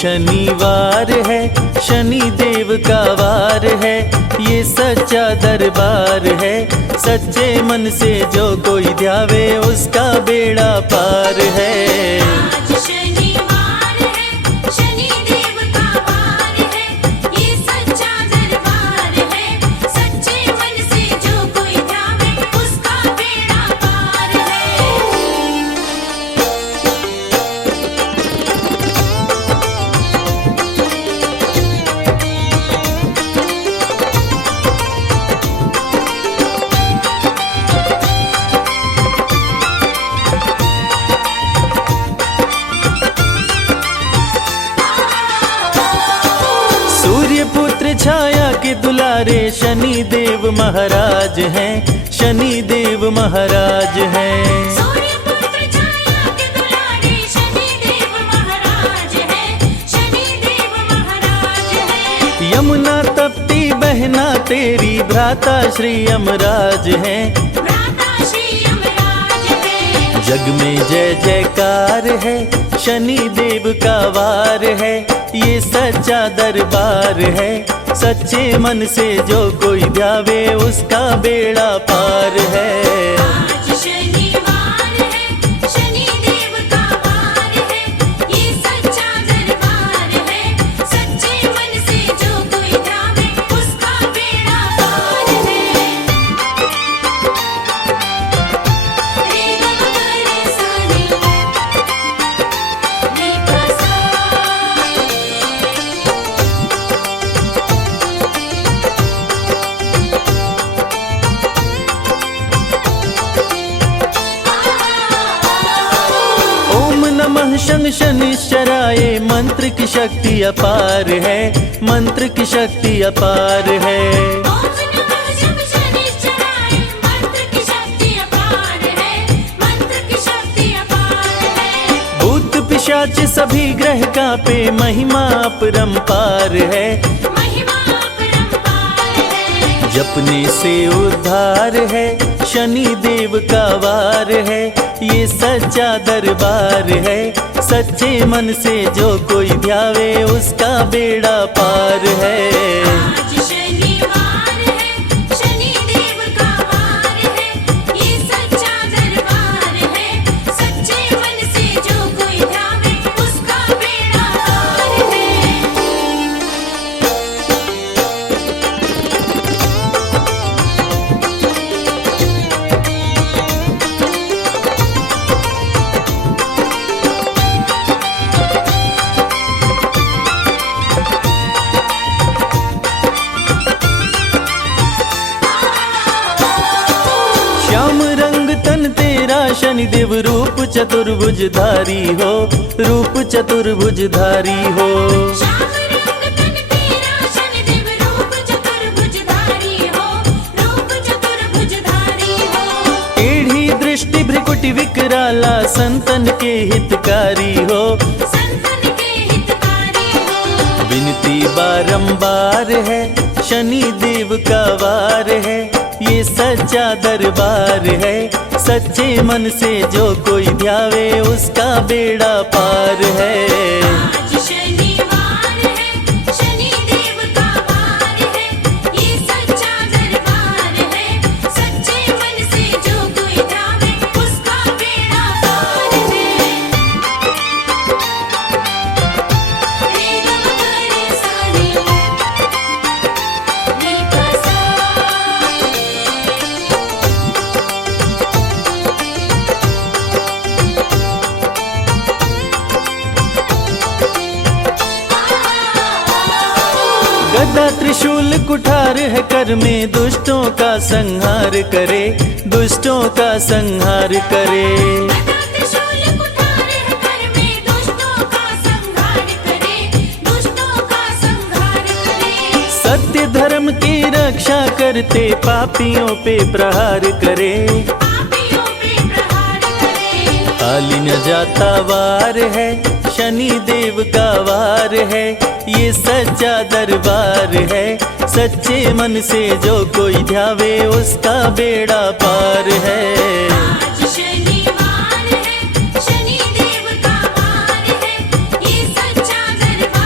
शनिवार है, शनि देव का वार है, ये सच्चा दरबार है। सच्चे मन से जो कोई ध्यावे उसका बेड़ा पार है। आज शनिवार है, शनि देव का वार है, ये सच्चा दरबार है। सच्चे मन से जो कोई ध्यावे उसका बेड़ा पार है। सूर्य पुत्र छाया के दुलारे शनि देव महाराज हैं, शनि देव महाराज हैं। सूर्य पुत्र छाया के दुलारे शनि देव महाराज है, शनि देव महाराज है। यमुना तप्ती बहना तेरी भ्राता श्री यमराज हैं, भ्राता श्री यमराज है। जग में जय जयकार है, शनि देव का वार है, ये सच्चा दरबार है। सच्चे मन से जो कोई ध्यावे उसका बेड़ा पार है। आज शनिवार है, शनि देव का वार है, ये सच्चा दरबार है। सच्चे मन से जो कोई ध्यावे उसका बेड़ा पार है। रे ग म ग रे सा रे, रे प सा। ओम नमः शं शनिश्चराय, मंत्र की शक्ति अपार है, मंत्र की शक्ति अपार है। ओम नमः शं शनिश्चराय, मंत्र की शक्ति अपार है, मंत्र की शक्ति अपार है। भूत पिशाच सभी ग्रह कांपे, महिमा अपरंपार है, महिमा अपरंपार है। जपने से उद्धार है, शनि देव का वार है, ये सच्चा दरबार है। सच्चे मन से जो कोई ध्यावे उसका बेड़ा पार है। आज शनिवार है, शनि देव का वार है, ये सच्चा दरबार है। सच्चे मन से जो कोई ध्यावे उसका बेड़ा पार है। श्याम रंग तन तेरा शनि देव, रूप चतुर्भुजधारी हो, रूप चतुर्भुजधारी हो। श्याम रंग तन तेरा शनि देव, रूप चतुर्भुजधारी हो, रूप चतुर्भुजधारी हो। टेढ़ी दृष्टि भ्रिकुटि विकराला, संतन के हितकारी हो, संतन के हितकारी हो। विनती बारंबार है, शनि देव का वार है, ये सच्चा दरबार है। सच्चे मन से जो कोई ध्यावे उसका बेड़ा पार है। आज शनिवार है, शनि देव का वार है, ये सच्चा दरबार है। सच्चे मन से जो कोई ध्यावे उसका बेड़ा पार है। रे ग म ग रे सा रे, रे प सा। गदा त्रिशूल कुठार है कर में, दुष्टों का संहार करे, दुष्टों का संहार करे। गदा त्रिशूल कुठार है कर में, दुष्टों का संहार करे, दुष्टों का संहार करे। सत्य धर्म की रक्षा करते, पापियों पे प्रहार करे, पापियों पे प्रहार करे। खाली न जाता वार है, शनि देव का वार है, ये सच्चा दरबार है। सच्चे मन से जो कोई ध्यावे उसका बेड़ा पार है। आज शनिवार है, शनि देव का वार है, ये सच्चा दरबार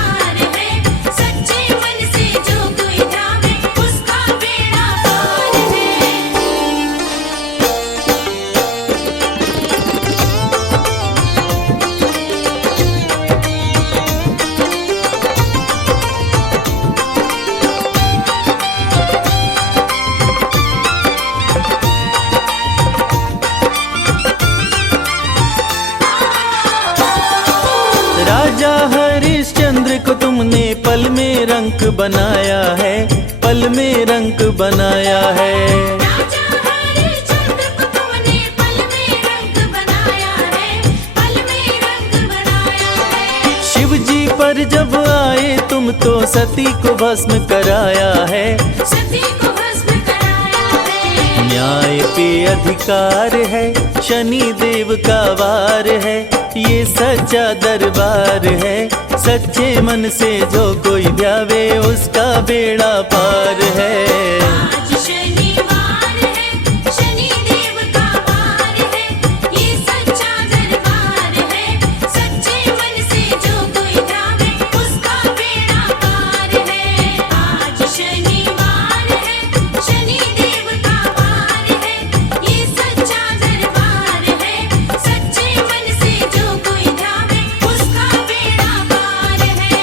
राजा हरिश्चंद्र को तुमने पल में रंक बनाया है, पल में रंक बनाया है। राजा हरिश्चंद्र को तुमने पल में रंक बनाया है, पल में रंक बनाया है। शिव जी पर जब आए तुम तो सती को भस्म कराया है, सती को भस्म कराया है। न्याय पे अधिकार है, शनि देव का वार है, ये सच्चा दरबार है। सच्चे मन से जो कोई ध्यावे उसका बेड़ा पार है। आज शनिवार है, शनि देव का वार है, ये सच्चा दरबार है। सच्चे मन से जो कोई ध्यावे उसका बेड़ा पार है। आज शनिवार है, शनि देव का वार है, ये सच्चा दरबार है। सच्चे मन से जो कोई ध्यावे उसका बेड़ा पार है।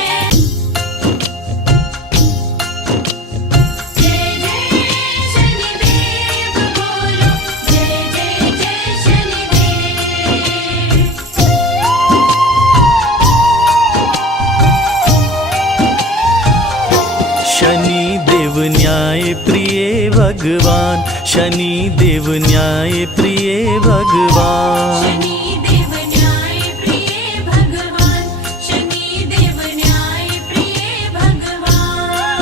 जय जय शनिदेव बोलो, जय जय जय शनिदेव। शनि देव न्याय प्रिय भगवान, शनि देव न्याय प्रिय भगवान। शनि देव न्याय प्रिय भगवान, शनि देव न्याय प्रिय भगवान।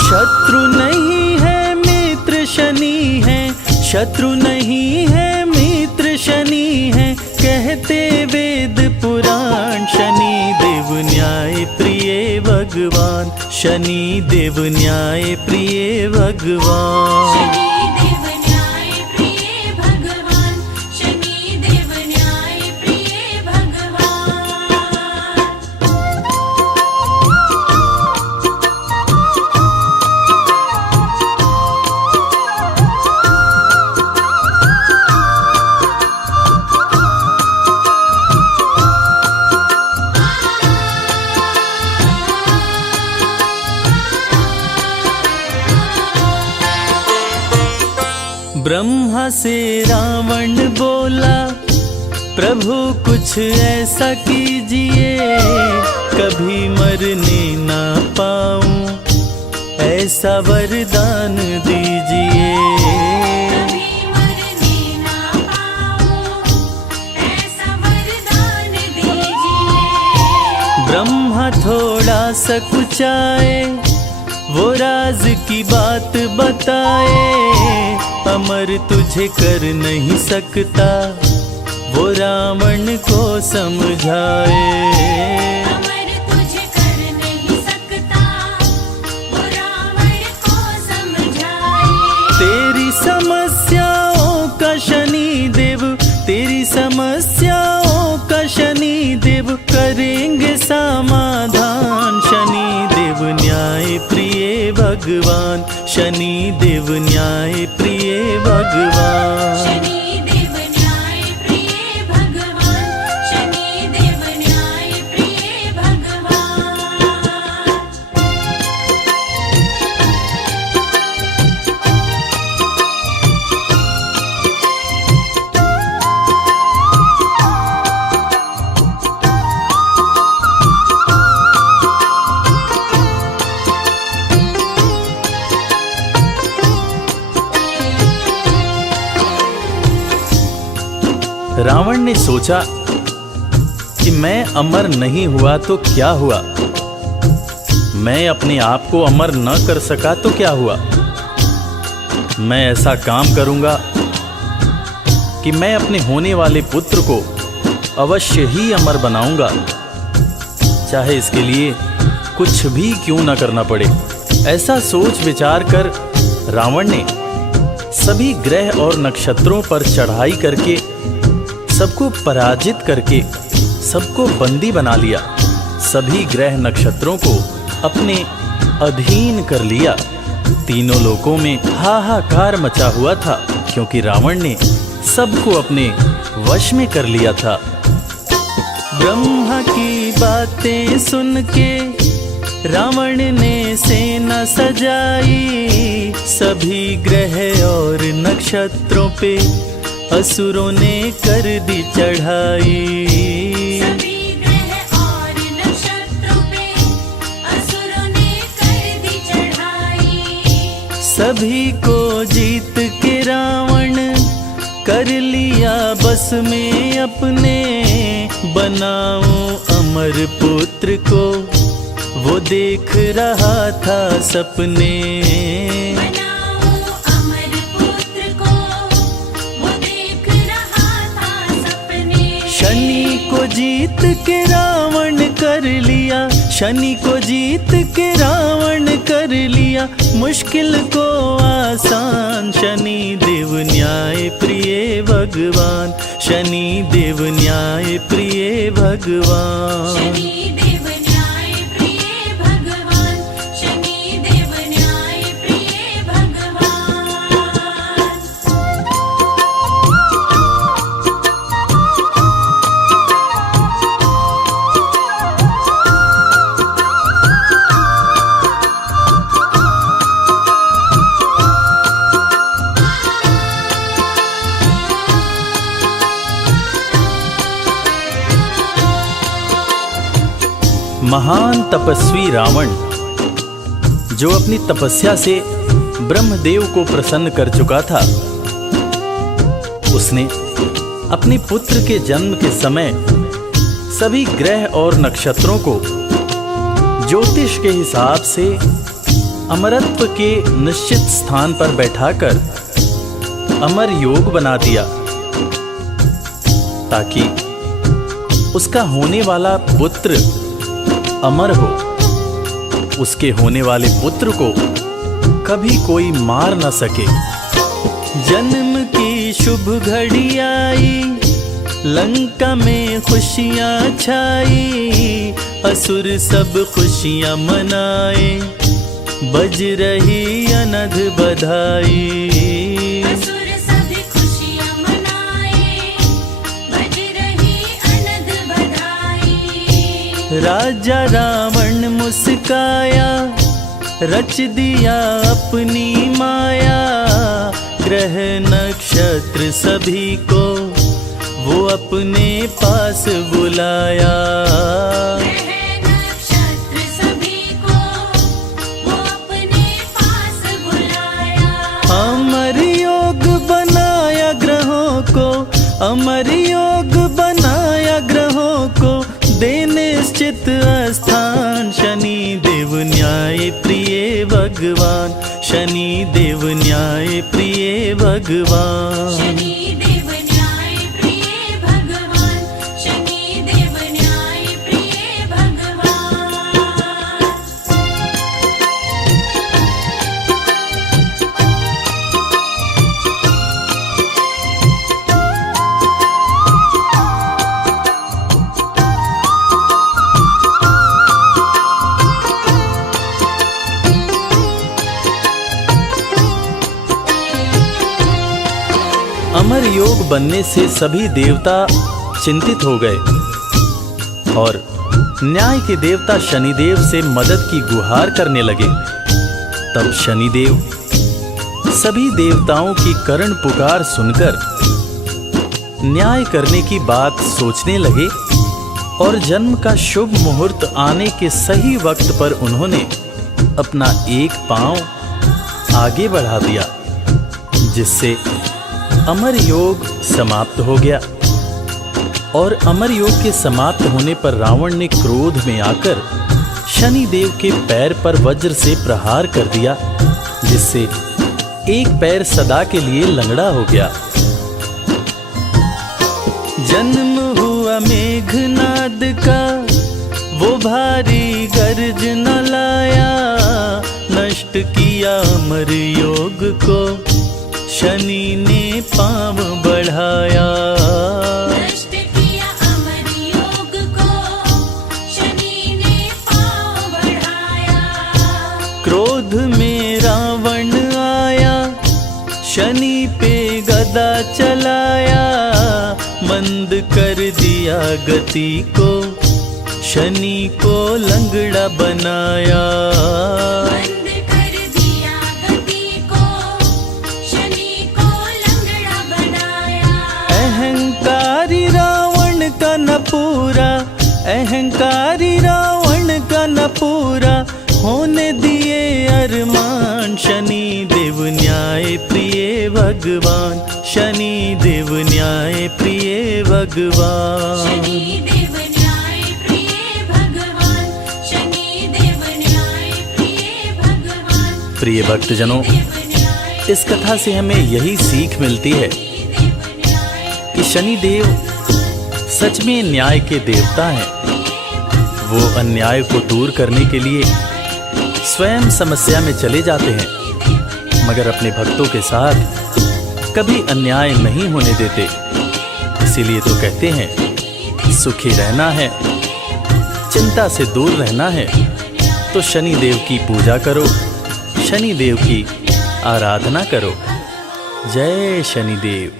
शत्रु नहीं है मित्र शनि है, शत्रु नहीं है मित्र शनि है, कहते वेद पुराण। शनि देव न्याय प्रिय भगवान, शनि देव न्याय प्रिय भगवान। शनि देव न्याय प्रिय भगवान, शनि देव न्याय प्रिय भगवान। ब्रह्मा से रावण बोला, प्रभु कुछ ऐसा कीजिए, कभी मरने ना पाऊं, ऐसा वरदान दीजिए। कभी मरने ना पाऊं, ऐसा वरदान दीजिए। ब्रह्मा थोड़ा सा कुचाए, वो राज की बात बताए, अमर तुझे कर नहीं सकता, वो रावण को समझाए। अमर तुझे कर नहीं सकता, वो रावण को समझाए। तेरी समस्याओं का शनि देव, तेरी समस्याओं का शनि देव करेंगे समाधान। शनि देव न्याय प्रिय भगवान, शनि देव न्याय प्रिय भगवान। शनि देव न्याय प्रिय भगवान, शनि देव न्याय प्रिय भगवान। रावण ने सोचा कि मैं अमर नहीं हुआ तो क्या हुआ, मैं अपने आप को अमर न कर सका तो क्या हुआ। मैं ऐसा काम करूंगा कि मैं अपने होने वाले पुत्र को अवश्य ही अमर बनाऊंगा, चाहे इसके लिए कुछ भी क्यों न करना पड़े। ऐसा सोच विचार कर रावण ने सभी ग्रह और नक्षत्रों पर चढ़ाई करके सबको पराजित करके सबको बंदी बना लिया, सभी ग्रह नक्षत्रों को अपने अधीन कर लिया। तीनों लोकों में हाहाकार मचा हुआ था, क्योंकि रावण ने सबको अपने वश में कर लिया था। ब्रह्मा की बातें सुन के रावण ने सेना सजाई, सभी ग्रह और नक्षत्रों पे असुरों ने कर दी चढ़ाई। सभी ग्रह और सभी को जीत के रावण कर लिया बस में अपने। बनाऊं अमर पुत्र को वो देख रहा था सपने। बनाओ अमर पुत्र को वो देख रहा था सपने। शनि को जीत के रावण कर लिया, शनि को जीत के रावण कर लिया मुश्किल को आसान। शनि देव न्याय प्रिय भगवान, शनि देव न्याय प्रिय भगवान। शनि देव न्याय प्रिय भगवान, शनि देव न्याय प्रिय भगवान। महान तपस्वी रावण जो अपनी तपस्या से ब्रह्मदेव को प्रसन्न कर चुका था, उसने अपने पुत्र के जन्म के समय सभी ग्रह और नक्षत्रों को ज्योतिष के हिसाब से अमरत्व के निश्चित स्थान पर बैठाकर अमर योग बना दिया, ताकि उसका होने वाला पुत्र अमर हो। उसके होने वाले पुत्र को कभी कोई मार न सके। जन्म की शुभ घड़ी आई, लंका में खुशियां छाई। असुर सब खुशियां मनाए, बज रही अनध बधाई। असुर सभी खुशियां मनाए, बज रही अनध बधाई। राजा रावण मुस्काया, रच दिया अपनी माया। ग्रह नक्षत्र सभी को वो अपने पास बुलाया। ग्रह नक्षत्र सभी को वो अपने पास बुलाया। अमर योग बनाया ग्रहों को, अमर योग बनाया ग्रहों को, दे निश्चित स्थान। शनि देव न्याय प्रिय भगवान, शनि देव न्याय प्रिय भगवान। शनि देव न्याय प्रिय भगवान, शनि देव न्याय प्रिय भगवान। अमर योग बनने से सभी देवता चिंतित हो गए और न्याय के देवता शनिदेव से मदद की गुहार करने लगे। तब शनिदेव सभी देवताओं की करुण पुकार सुनकर न्याय करने की बात सोचने लगे और जन्म का शुभ मुहूर्त आने के सही वक्त पर उन्होंने अपना एक पांव आगे बढ़ा दिया, जिससे अमर योग समाप्त हो गया। और अमर योग के समाप्त होने पर रावण ने क्रोध में आकर शनि देव के पैर पर वज्र से प्रहार कर दिया, जिससे एक पैर सदा के लिए लंगड़ा हो गया। जन्म हुआ मेघनाद का, वो भारी गर्जना लाया। नष्ट किया अमर योग को, शनि ने पांव बढ़ाया। नष्ट किया अमर योग को, शनि ने पांव बढ़ाया। क्रोध में रावण आया, शनि पे गदा चलाया। मंद कर दिया गति को, शनि को लंगड़ा बनाया। बंद कर दिया गति को, शनि को लंगड़ा बनाया। अहंकारी रावण का न पूरा, अहंकारी रावण का न पूरा होने दिए अरमान। शनि देव भगवान, शनि देव न्याय प्रिय भगवान। शनि देव न्याय प्रिय भगवान, शनि देव न्याय प्रिय भगवान। प्रिय भक्तजनों, इस कथा से हमें यही सीख मिलती है कि शनि देव सच में न्याय के देवता हैं। वो अन्याय को दूर करने के लिए स्वयं समस्या में चले जाते हैं, मगर अपने भक्तों के साथ कभी अन्याय नहीं होने देते। इसीलिए तो कहते हैं सुखी रहना है, चिंता से दूर रहना है तो शनि देव की पूजा करो, शनि देव की आराधना करो। जय शनिदेव।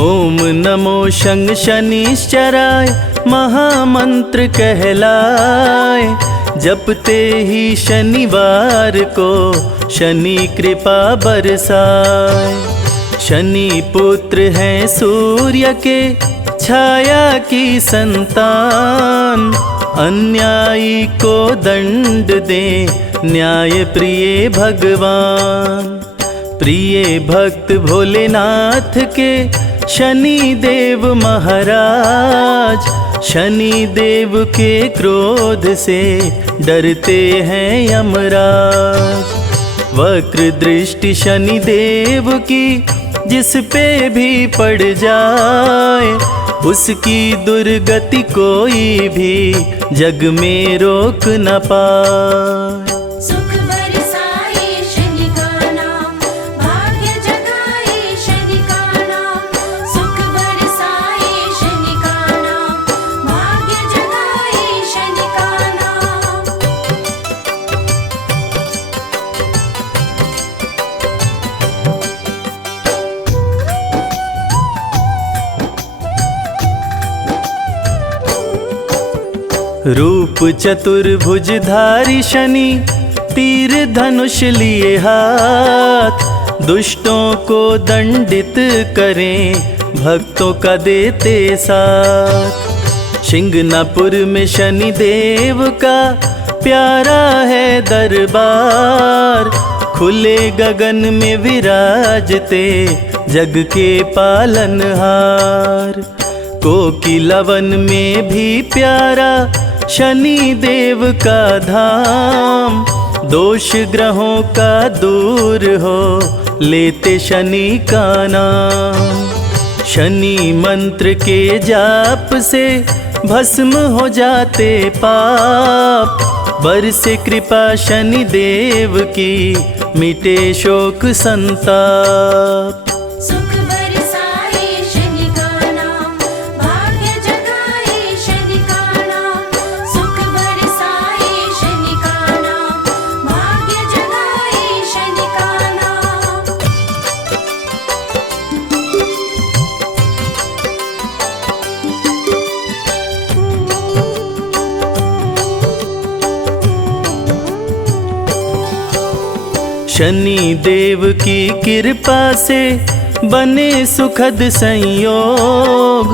ओम नमो शं शनिश्चराय, महामंत्र कहलाए। जपते ही शनिवार को शनि कृपा बरसाए। शनि पुत्र हैं सूर्य के, छाया की संतान। अन्यायी को दंड दे न्याय प्रिय भगवान। प्रिय भक्त भोलेनाथ के शनि देव महाराज। शनि देव के क्रोध से डरते हैं यमराज। वक्र दृष्टि शनि देव की जिस पे भी पड़ जाए, उसकी दुर्गति कोई भी जग में रोक न पाए। सुख बरसाए शनि का नाम, भाग्य जगाए शनि का नाम। सुख बरसाए शनि का नाम, भाग्य जगाए शनि का नाम। रूप चतुर्भुजधारी शनि, तीर धनुष लिए हाथ। दुष्टों को दंडित करें, भक्तों का देते साथ। शिंगनापुर में शनि देव का प्यारा है दरबार। खुले गगन में विराजते जग के पालनहार। कोकिलावन में भी प्यारा शनि देव का धाम। दोष ग्रहों का दूर हो लेते शनि का नाम। शनि मंत्र के जाप से भस्म हो जाते पाप। बरसे कृपा शनि देव की, मिटे शोक संताप। सुख बरसाए शनि का नाम, भाग्य जगाए शनि का नाम। सुख बरसाए शनि का नाम, भाग्य जगाए शनि का नाम। शनि देव की कृपा से बने सुखद संयोग।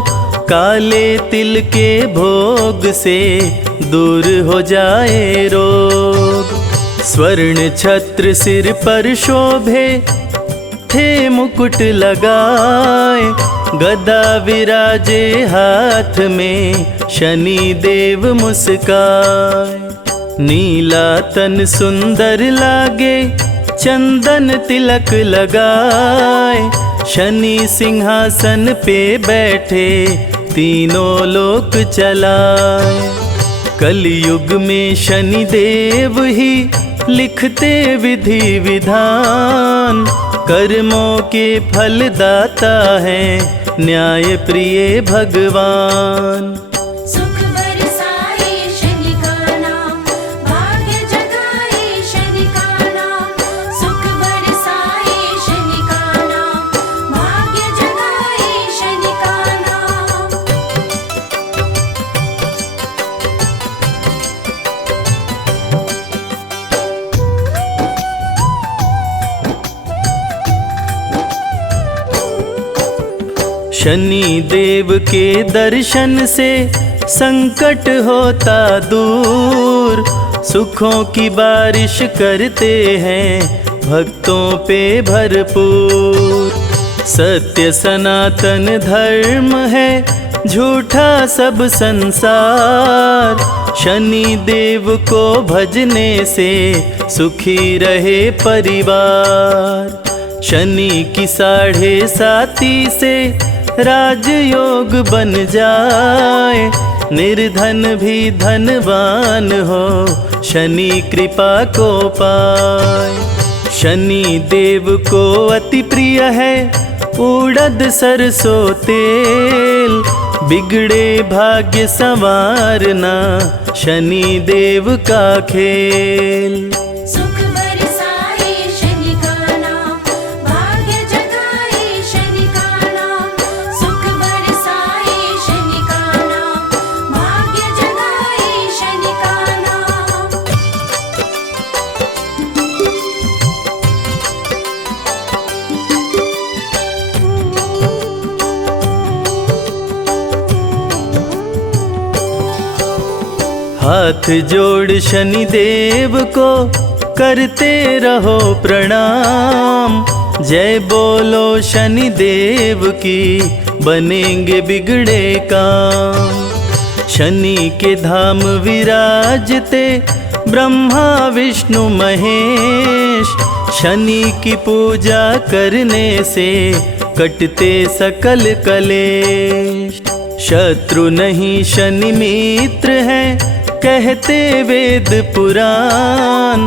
काले तिल के भोग से दूर हो जाए रोग। स्वर्ण छत्र सिर पर शोभे, थे मुकुट लगाए। गदा विराजे हाथ में, शनि देव मुस्काए। नीला तन सुंदर लागे, चंदन तिलक लगाए। शनि सिंहासन पे बैठे, तीनों लोक चलाए। कलयुग में शनि देव ही लिखते विधि विधान। कर्मों के फलदाता है न्याय प्रिय भगवान। सुख बरसाए शनि का नाम, भाग्य जगाए शनि का नाम। सुख बरसाए शनि का नाम, भाग्य जगाए शनि का नाम। शनि देव के दर्शन से संकट होता दूर, सुखों की बारिश करते हैं भक्तों पे भरपूर। सत्य सनातन धर्म है, झूठा सब संसार, शनि देव को भजने से सुखी रहे परिवार। शनि की 7.5 से राजयोग बन जाए, निर्धन भी धनवान हो शनि कृपा को पाए। शनि देव को अति प्रिय है उड़द सरसों तेल, बिगड़े भाग्य संवारना शनि देव का खेल। सुख बरसाए शनि का नाम, भाग्य जगाए शनि का नाम। सुख बरसाए शनि का नाम, भाग्य जगाए शनि का नाम। हाथ जोड़ शनि देव को करते रहो प्रणाम, जय बोलो शनि देव की बनेंगे बिगड़े काम। शनि के धाम विराजते ब्रह्मा विष्णु महेश, शनि की पूजा करने से कटते सकल कलेश। शत्रु नहीं शनि मित्र है कहते वेद पुराण,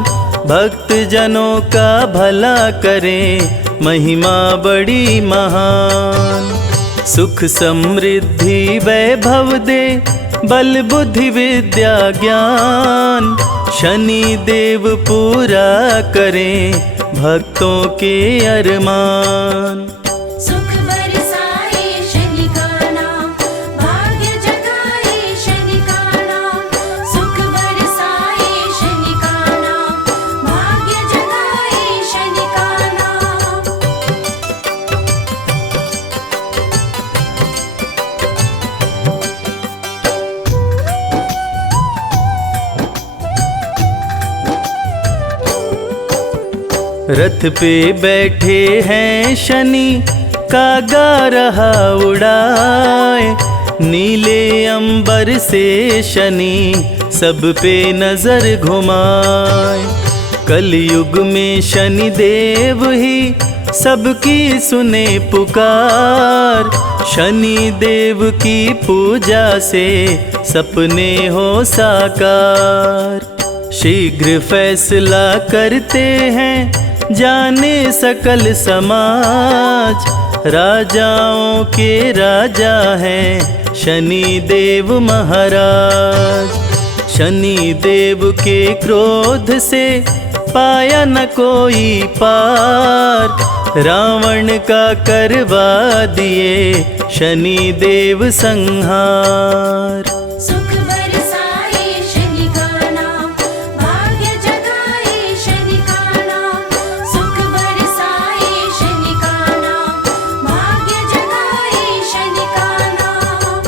भक्त जनों का भला करें महिमा बड़ी महान। सुख समृद्धि वैभव दे बल बुद्धि विद्या ज्ञान, शनि देव पूरा करें भक्तों के अरमान। सुख बरसाए शनि का नाम, भाग्य जगाए शनि का नाम। सुख बरसाए शनि का नाम, भाग्य जगाए शनि का नाम। रथ पे बैठे हैं शनि कागा रहा उड़ाए, नीले अंबर से शनि सब पे नजर घुमाए। कलयुग में शनि देव ही सबकी सुने पुकार, शनि देव की पूजा से सपने हो साकार। शीघ्र फैसला करते हैं जाने सकल समाज, राजाओं के राजा हैं शनि देव महाराज। शनि देव के क्रोध से पाया न कोई पार, रावण का करवा दिए शनि देव संहार। सुख बरसाए शनि का नाम, भाग्य जगाए शनि का नाम। सुख बरसाए शनि का नाम, भाग्य जगाए शनि का नाम।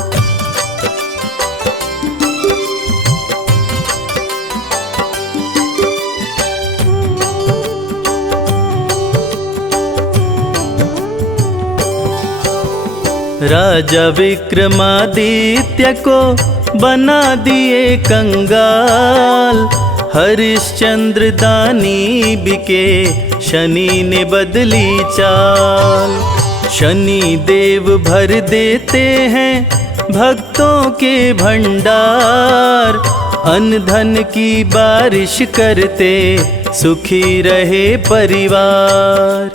राजा विक्रमादित्य को बना दिए कंगाल, हरिश्चंद्र दानी बिके शनि ने बदली चाल। शनि देव भर देते हैं भक्तों के भंडार, अन्न धन की बारिश करते सुखी रहे परिवार।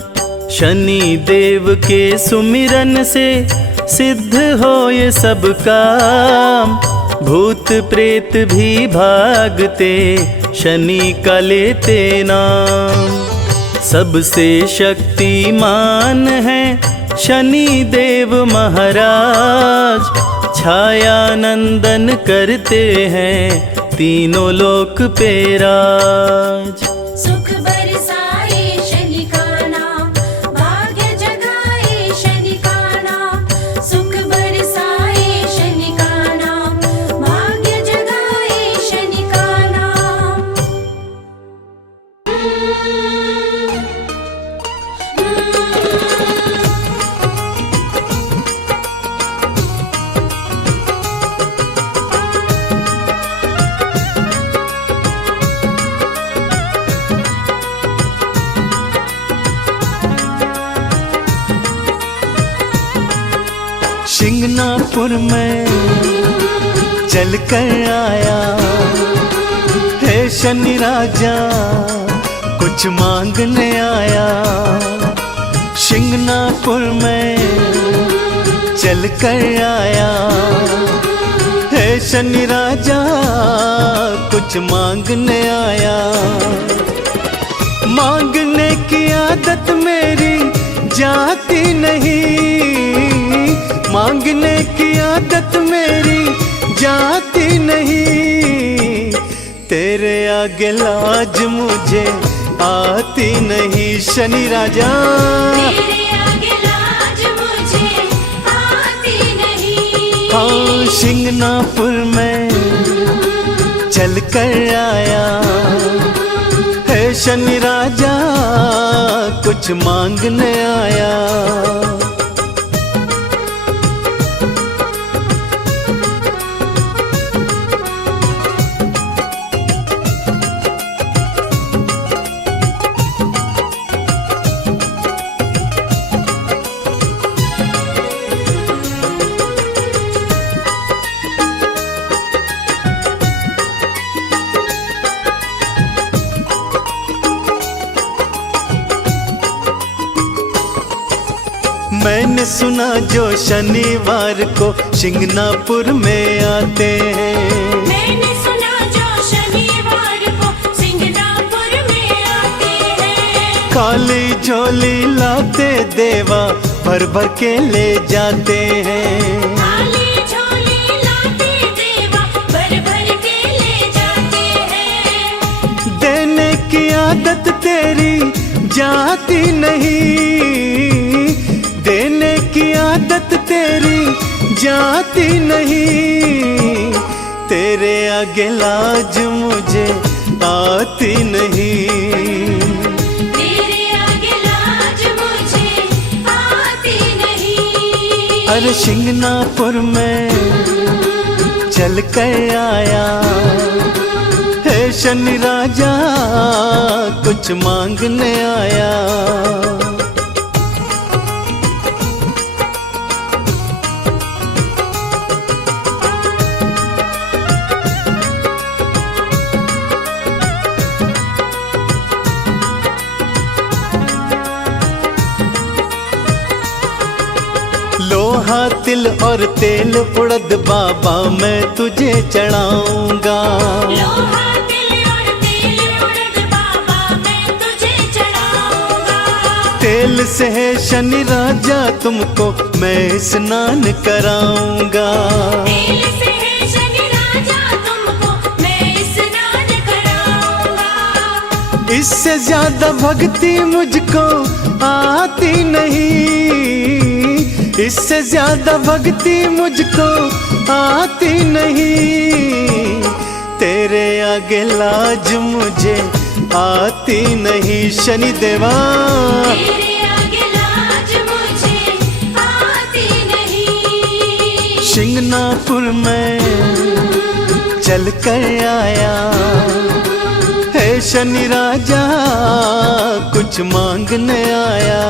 शनि देव के सुमिरन से सिद्ध हो ये सब काम, भूत प्रेत भी भागते शनि का लेते नाम। सबसे शक्तिमान है शनि देव महाराज, छाया नंदन करते हैं तीनों लोक पे राज। सुख बरसाए शनि का नाम, भाग्य जगाए शनि का नाम। शिंगनापुर में चल कर आया है शनि राजा, कुछ मांगने आया। शिंगनापुर में चल कर आया है शनि राजा, कुछ मांगने आया। मांगने की आदत मेरी जाती नहीं, मांगने की आदत मेरी जाती नहीं। तेरे आगे लाज मुझे आती नहीं शनि राजा, तेरे आगे लाज मुझे आती नहीं। हाँ शिंगनापुर में चल कर आया है शनि राजा, कुछ मांगने आया। मैंने सुना जो शनिवार को शिंगनापुर में आते हैं, मैंने सुना जो शनिवार को सिंगनापुर में आते हैं। खाली झोली लाते देवा भर भर के ले जाते हैं। खाली झोली लाते देवा भर भर के ले जाते हैं। देने की आदत तेरी जाती नहीं, देने की आदत तेरी जाती नहीं। तेरे आगे लाज मुझे आती नहीं, तेरे आगे लाज मुझे आती नहीं। अरे शिंगनापुर में चल कर आया है शनि राजा, कुछ मांगने आया। लोहा तिल और तेल उड़द बाबा मैं तुझे चढ़ाऊंगा। लोहा तिल और तेल उड़द बाबा मैं तुझे चढ़ाऊंगा। तेल से है शनि राजा तुमको मैं स्नान कराऊंगा। तेल से है शनि राजा तुमको मैं स्नान कराऊंगा। इससे ज्यादा भक्ति मुझको आती नहीं, इससे ज्यादा भक्ति मुझको आती नहीं। तेरे आगे लाज मुझे आती नहीं शनि देवा, तेरे आगे लाज मुझे आती नहीं। शिंगनापुर में चल कर आया है शनि राजा, कुछ मांगने आया।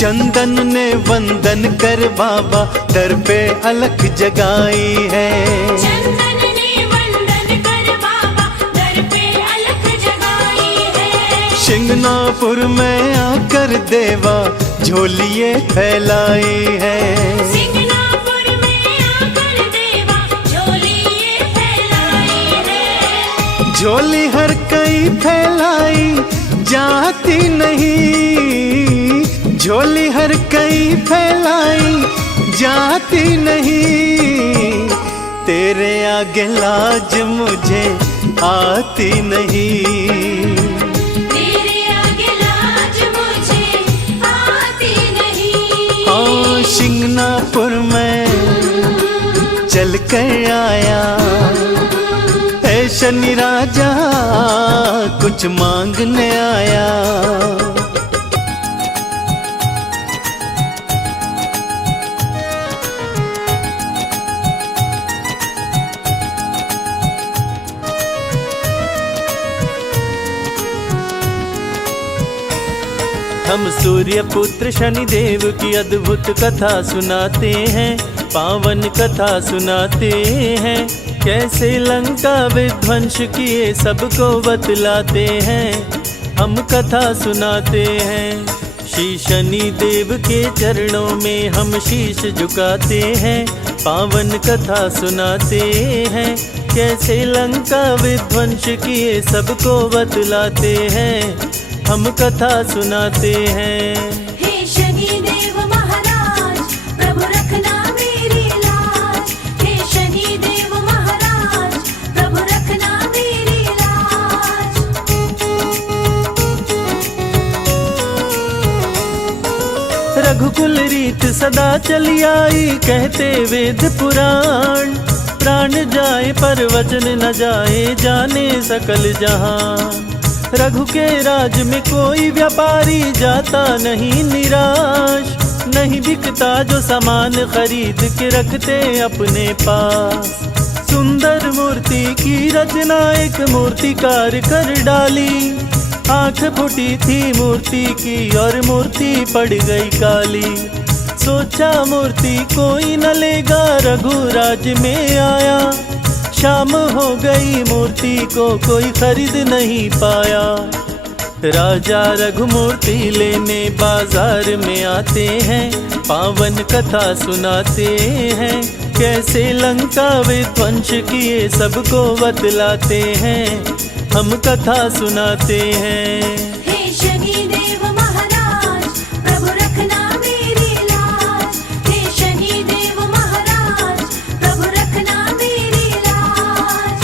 चंदन ने वंदन कर बाबा दर पे अलख जगाई है। चंदन ने वंदन कर बाबा दर पे अलख जगाई है। शिंगनापुर में आकर देवा झोलिए फैलाई है। शिंगनापुर में आकर देवा झोलिए फैलाई है। झोली हर कई फैलाई जाती नहीं, झोली हर कई फैलाई जाती नहीं। तेरे आगे लाज मुझे आती नहीं, तेरे आगे लाज मुझे आती नहीं। हाँ शिंगनापुर में लेकर आया। है शनि राजा कुछ मांगने आया। हम सूर्य पुत्र शनि देव की अद्भुत कथा सुनाते हैं, पावन कथा सुनाते हैं। कैसे लंका विध्वंस किए सबको बतलाते हैं, हम कथा सुनाते हैं। श्री शनि देव के चरणों में हम शीश झुकाते हैं, पावन कथा सुनाते हैं। कैसे लंका विध्वंस किए सबको बतलाते हैं, हम कथा सुनाते हैं। हे शनि देव महाराज प्रभु रखना मेरी लाज। हे शनि देव महाराज प्रभु रखना मेरी लाज। रघुकुल रीत सदा चली आई, कहते वेद पुराण। प्राण जाए पर वचन न जाए, जाने सकल जहां। रघु के राज में कोई व्यापारी जाता नहीं निराश। नहीं बिकता जो सामान खरीद के रखते अपने पास। सुंदर मूर्ति की रचना एक मूर्तिकार कर डाली। आंख फूटी थी मूर्ति की और मूर्ति पड़ गई काली। सोचा मूर्ति कोई न लेगा, रघुराज में आया। शाम हो गई मूर्ति को कोई खरीद नहीं पाया। राजा रघु मूर्ति लेने बाजार में आते हैं, पावन कथा सुनाते हैं। कैसे लंका विध्वंस किए सबको बतलाते हैं, हम कथा सुनाते हैं। हे शनि देव महाराज प्रभु रखना मेरी लाज। हे शनि देव महाराज प्रभु रखना मेरी लाज।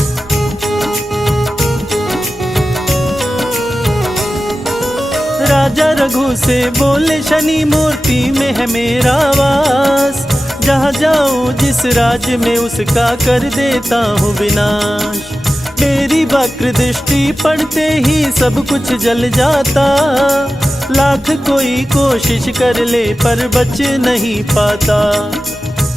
राजा रघु से बोले शनि मूर्ति में है मेरा वास। जहाँ जाऊँ जिस राज्य में उसका कर देता हूँ विनाश। मेरी वक्र दृष्टि पड़ते ही सब कुछ जल जाता। लाख कोई कोशिश कर ले पर बच नहीं पाता।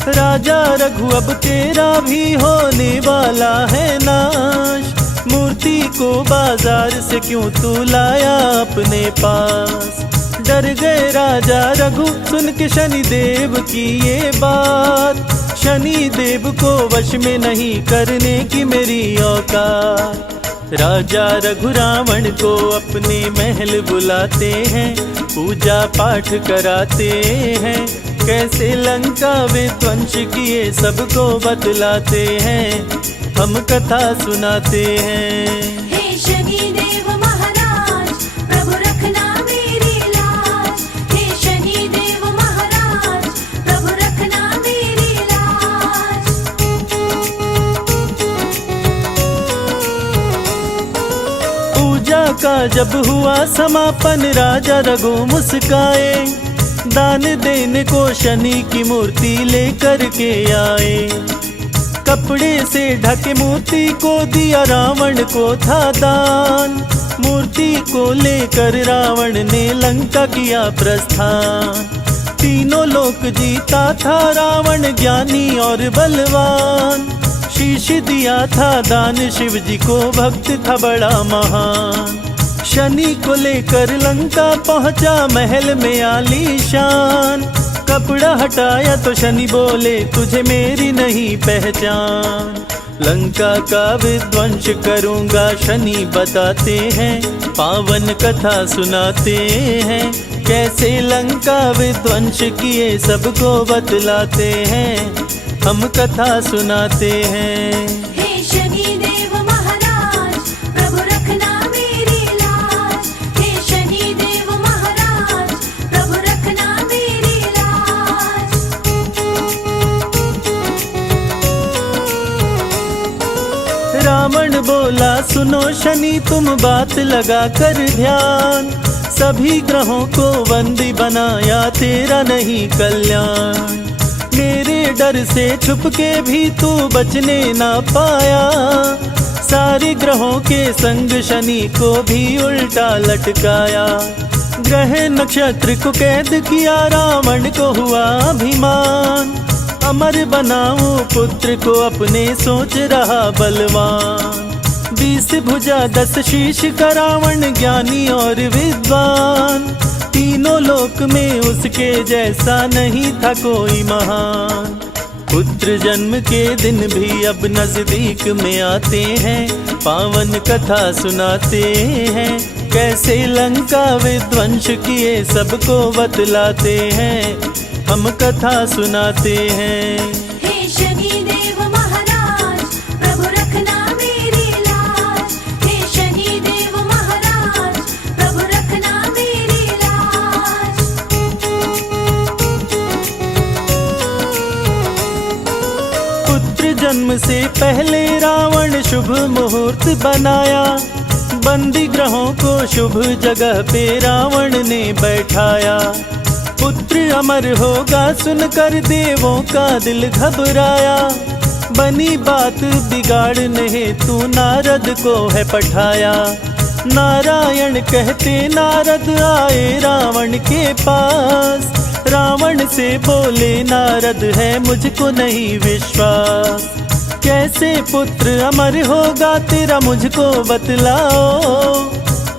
राजा रघु अब तेरा भी होने वाला है नाश। मूर्ति को बाजार से क्यों तू लाया अपने पास। डर गए राजा रघु सुन के शनि देव की ये बात। शनि देव को वश में नहीं करने की मेरी औकात। राजा रघु रावण को अपने महल बुलाते हैं, पूजा पाठ कराते हैं। कैसे लंका विध्वंस किए सबको बतलाते हैं, हम कथा सुनाते हैं। हे शनि देव महाराज प्रभु रखना मेरी लाज। हे शनि देव महाराज प्रभु रखना मेरी लाज। पूजा का जब हुआ समापन राजा रघु मुस्काए। दान देने को शनि की मूर्ति लेकर के आए। कपड़े से ढके मूर्ति को दिया रावण को था दान। मूर्ति को लेकर रावण ने लंका किया प्रस्थान। तीनों लोक जीता था रावण ज्ञानी और बलवान। शीश दिया था दान शिव जी को, भक्त था बड़ा महान। शनि को लेकर लंका पहुंचा महल में आलीशान। कपड़ा हटाया तो शनि बोले तुझे मेरी नहीं पहचान। लंका का विध्वंस करूंगा शनि बताते हैं, पावन कथा सुनाते हैं। कैसे लंका विध्वंस किए सबको बतलाते हैं, हम कथा सुनाते हैं। हे शनि देव महाराज प्रभु रखना मेरी लाज। हे शनि देव महाराज प्रभु रखना मेरी लाज। रावण बोला सुनो शनि तुम बात लगा कर ध्यान। सभी ग्रहों को बंदी बनाया तेरा नहीं कल्याण। मेरे डर से छुप के भी तू बचने ना पाया। सारे ग्रहों के संग शनि को भी उल्टा लटकाया। ग्रह नक्षत्र को कैद किया, रावण को हुआ अभिमान। अमर बनाऊं पुत्र को अपने, सोच रहा बलवान। 20 भुजा 10 शीश का रावण, ज्ञानी और विद्वान। तीनों लोक में उसके जैसा नहीं था कोई महान। पुत्र जन्म के दिन भी अब नजदीक में आते हैं, पावन कथा सुनाते हैं। कैसे लंका विध्वंस किए सबको बतलाते हैं, हम कथा सुनाते हैं। हे शनि देव महाराज, प्रभु रखना मेरी लाज। हे शनि देव महाराज, प्रभु रखना मेरी लाज। पुत्र जन्म से पहले रावण शुभ मुहूर्त बनाया। बंदी ग्रहों को शुभ जगह पे रावण ने बैठाया। पुत्र अमर होगा सुनकर देवों का दिल घबराया। बनी बात बिगाड़ने हेतु नारद को है पठाया। नारायण कहते नारद आए रावण के पास। रावण से बोले नारद है मुझको नहीं विश्वास। कैसे पुत्र अमर होगा तेरा मुझको बतलाओ।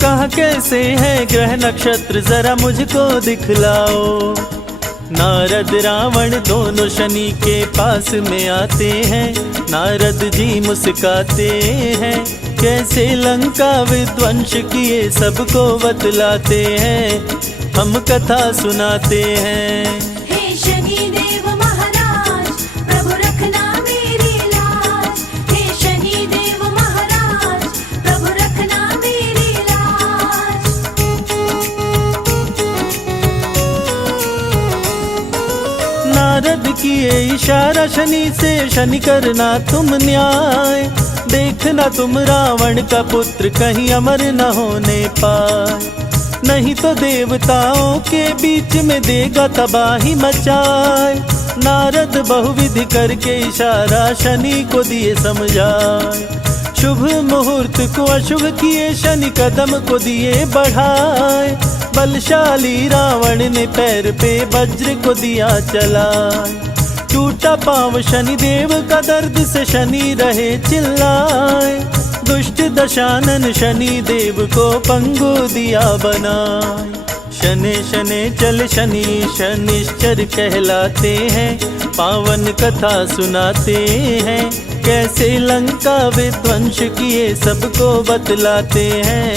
कहाँ कैसे है ग्रह नक्षत्र जरा मुझको दिखलाओ। नारद रावण दोनों शनि के पास में आते हैं। नारद जी मुस्काते हैं, कैसे लंका विध्वंस किए सबको बतलाते हैं, हम कथा सुनाते हैं। हे शनि देव महाराज, प्रभु रखना मेरी लाज। हे शनि देव महाराज, प्रभु रखना मेरी लाज। नारद किए इशारा शनि से, शनि करना तुम न्याय। देखना तुम रावण का पुत्र कहीं अमर न होने पाए। नहीं तो देवताओं के बीच में देगा तबाही मचाए। नारद बहुविधि करके इशारा शनि को दिए समझाए। शुभ मुहूर्त को अशुभ किए, शनि कदम को दिए बढ़ाए। बलशाली रावण ने पैर पे वज्र को दिया चलाए। टूटा पांव शनि देव का, दर्द से शनि रहे चिल्लाए। दुष्ट दशानन शनि देव को पंगु दिया बनाए। शनि शनि चल शनि शनिश्चर कहलाते हैं, पावन कथा सुनाते हैं। कैसे लंका विध्वंस किए सबको बतलाते हैं,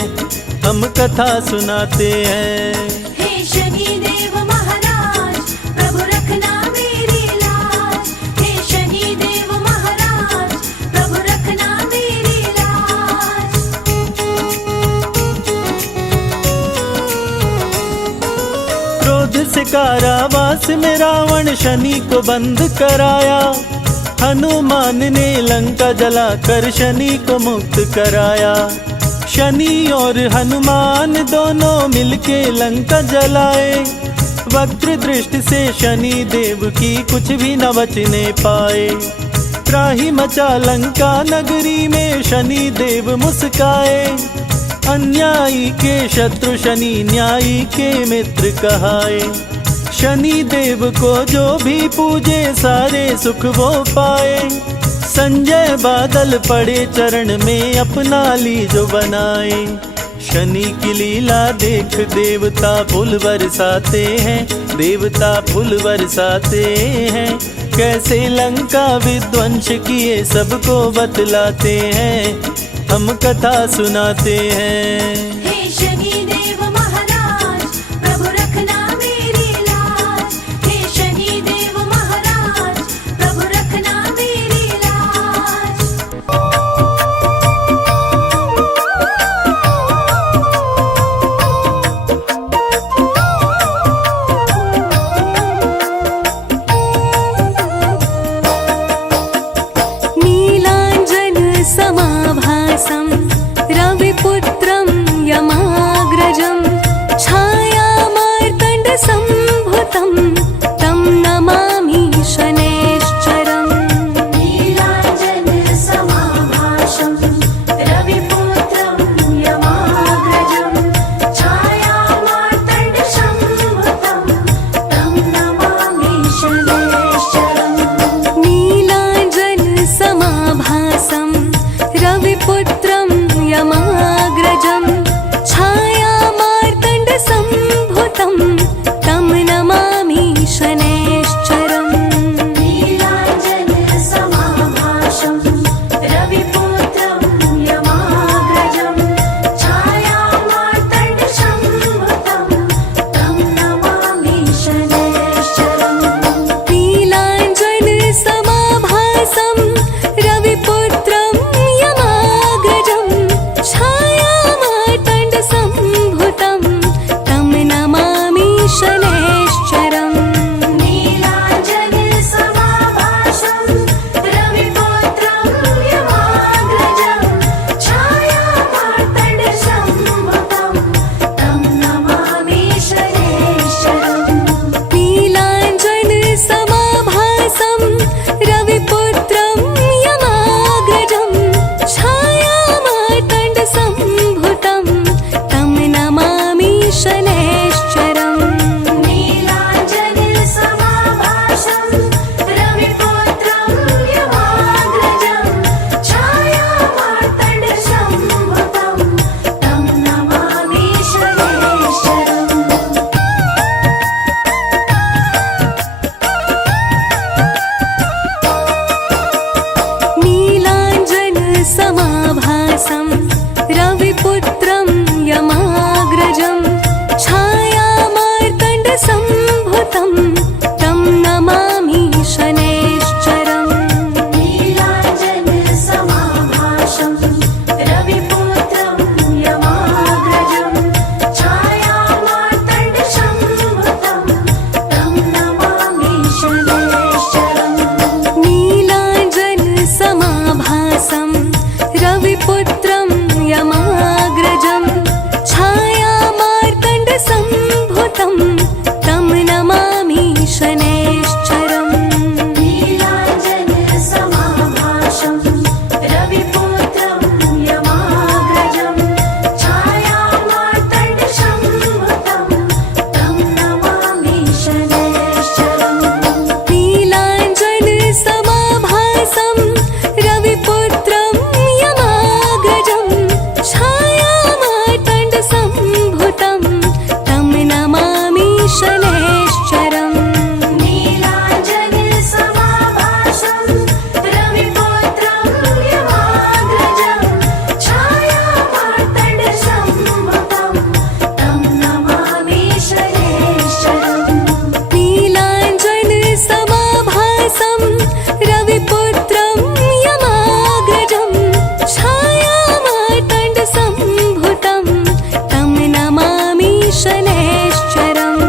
हम कथा सुनाते हैं। हे शनि देव महाराज, प्रभु रखना मेरी लाज। हे शनि देव महाराज, प्रभु रखना मेरी लाज। क्रोध से कारावास में रावण शनि को बंद कराया। हनुमान ने लंका जलाकर शनि को मुक्त कराया। शनि और हनुमान दोनों मिलके लंका जलाए। वक्र दृष्टि से शनि देव की कुछ भी न बचने पाए। त्राही मचा लंका नगरी में शनि देव मुस्काए। अन्यायी के शत्रु शनि, न्यायी के मित्र कहाए। शनि देव को जो भी पूजे सारे सुख वो पाए। संजय बादल पड़े चरण में, अपना ली जो बनाए। शनि की लीला देख देवता फूल बरसाते हैं, देवता फूल बरसाते हैं। कैसे लंका विध्वंस किए सबको बतलाते हैं, हम कथा सुनाते हैं। हे शनि देव महाराज, प्रभु रखना मेरी लाज। हे शनि देव महाराज, प्रभु रखना मेरी लाज। नीलाञ्जन समाभासं रविपुत्रं यमाग्रजं छायामार्तण्ड संभुतं तं नमामि शनि समाभासं रविपुत्रं यमाग्रजं छायामार्तण्डसम्भुतं तं नमामि शनैश्चरम् नीलाञ्जनसमाभासं रविपुत्रं यमाग्रजं छायामार्तण्डसम्भुतं तं नमामि शनैश्चरम् नीलाञ्जनसमाभासं रविपुत्रं यमाग्रजं छायामार्तण्डसम्भुतं तं नमामि शनैश्चरम् नीलाञ्जनसमाभासं रविपुत्रं यमाग्रजं छायामार्तण्डसम्भुतं तं नमामि शनैश्चरम् नीलाञ्जनसमाभासं रविपुत्रं यमाग्रजं छायामार्तण्डसम्भुतं तं नमामि शनैश्चरम् नीलाञ्जनसमाभासं रविपुत्रं यमाग्रजं छायामार्तण्डसम्भुतं तं नमामि शनैश्चरम् नीलाञ्जनसमाभासं रविपुत्रं यमाग्रजं छायामार्तण्डसम्भुतं तं नमामि शनैश्चरम्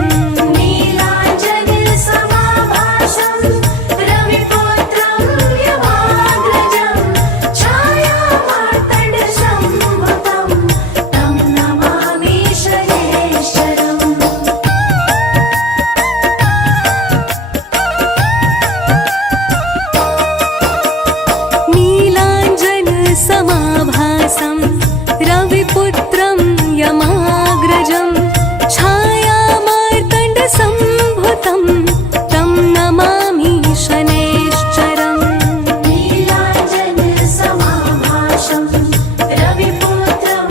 नीलाञ्जनसमाभासं रविपुत्रं यमाग्रजं छायामार्तण्डसम्भुतं तं नमामि शनैश्चरम् नीलाञ्जनसमाभासं रविपुत्रं यमाग्रजं छायामार्तण्डसम्भुतं तं नमामि शनैश्चरम् नीलाञ्जनसमाभासं रविपुत्रं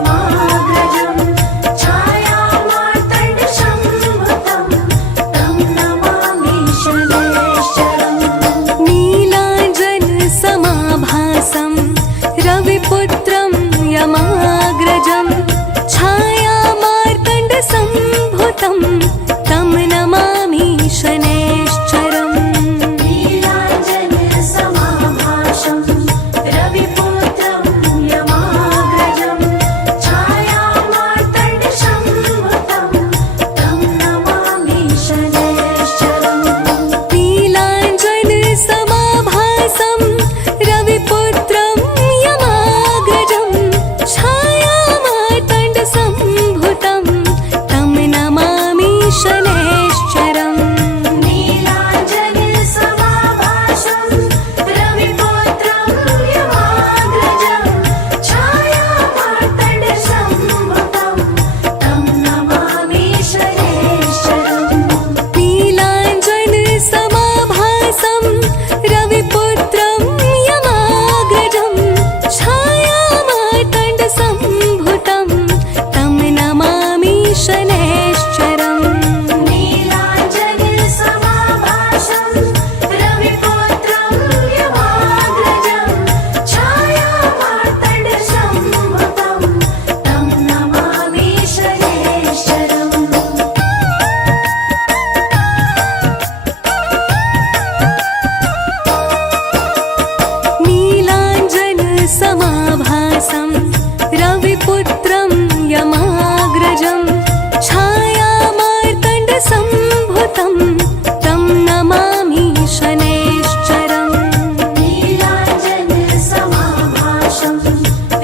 यमाग्रजं छायामार्तण्डसम्भुतं तं नमामि शनैश्चरम् नीलाञ्जनसमाभासं रविपुत्रं यमाग्रजं छायामार्तण्डसम्भुतं तं नमामि शनैश्चरम् नीलाञ्जनसमाभासं रविपुत्रं यमाग्रजं छायामार्तण्डसम्भुतं तं नमामि शनैश्चरम् नीलाञ्जनसमाभासं रविपुत्रं यमाग्रजं छायामार्तण्डसम्भुतं तं नमामि शनैश्चरम् नीलाञ्जनसमाभासं रविपुत्रं यमाग्रजं छायामार्तण्डसम्भुतं तं नमामि शनैश्चरम् नीलाञ्जनसमाभासं रविपुत्रं यमाग्रजं छायामार्तण्डसम्भुतं तं नमामि शनैश्चरम् नीलाञ्जनसमाभासं रविपुत्रं यमाग्रजं छायामार्तण्डसम्भुतं तं नमामि शनैश्चरम् नीलाञ्जनसमाभासं रविपुत्रं यमाग्रजं छायामार्तण्डसम्भुतं तं नमामि शनैश्चरम् नीलाञ्जनसमाभासं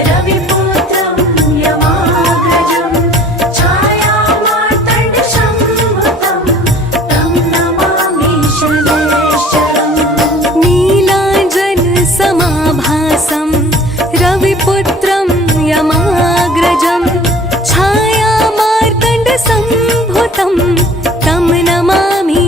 रविपुत्रं यमाग्रजं छायामार्तण्डसम्भुतं तं नमामि शनैश्चरम् नीलाञ्जनसमाभासं रविपुत्रं यमाग्रजं छायामार्तण्डसम्भुतं तं नमामि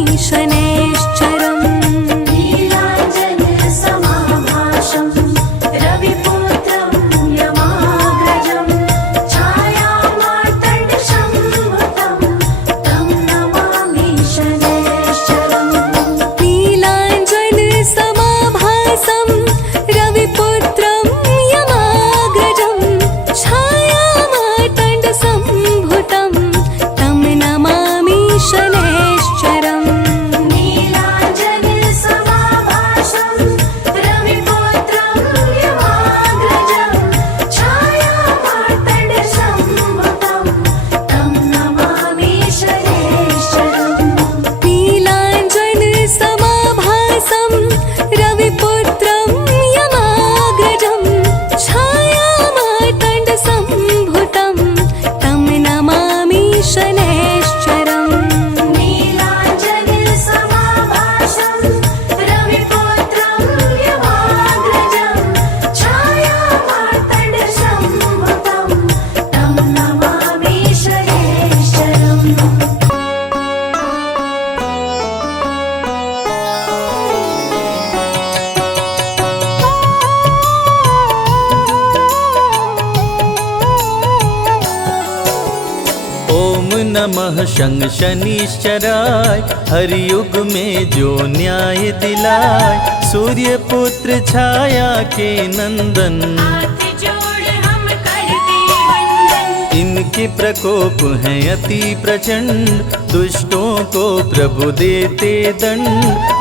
महाशंग शनिश्चराय, हर युग में जो न्याय दिलाए। सूर्य पुत्र छाया के नंदन, हाथ जोड़ हम करते वंदन। इनके प्रकोप हैं अति प्रचंड, दुष्टों को प्रभु देते दंड।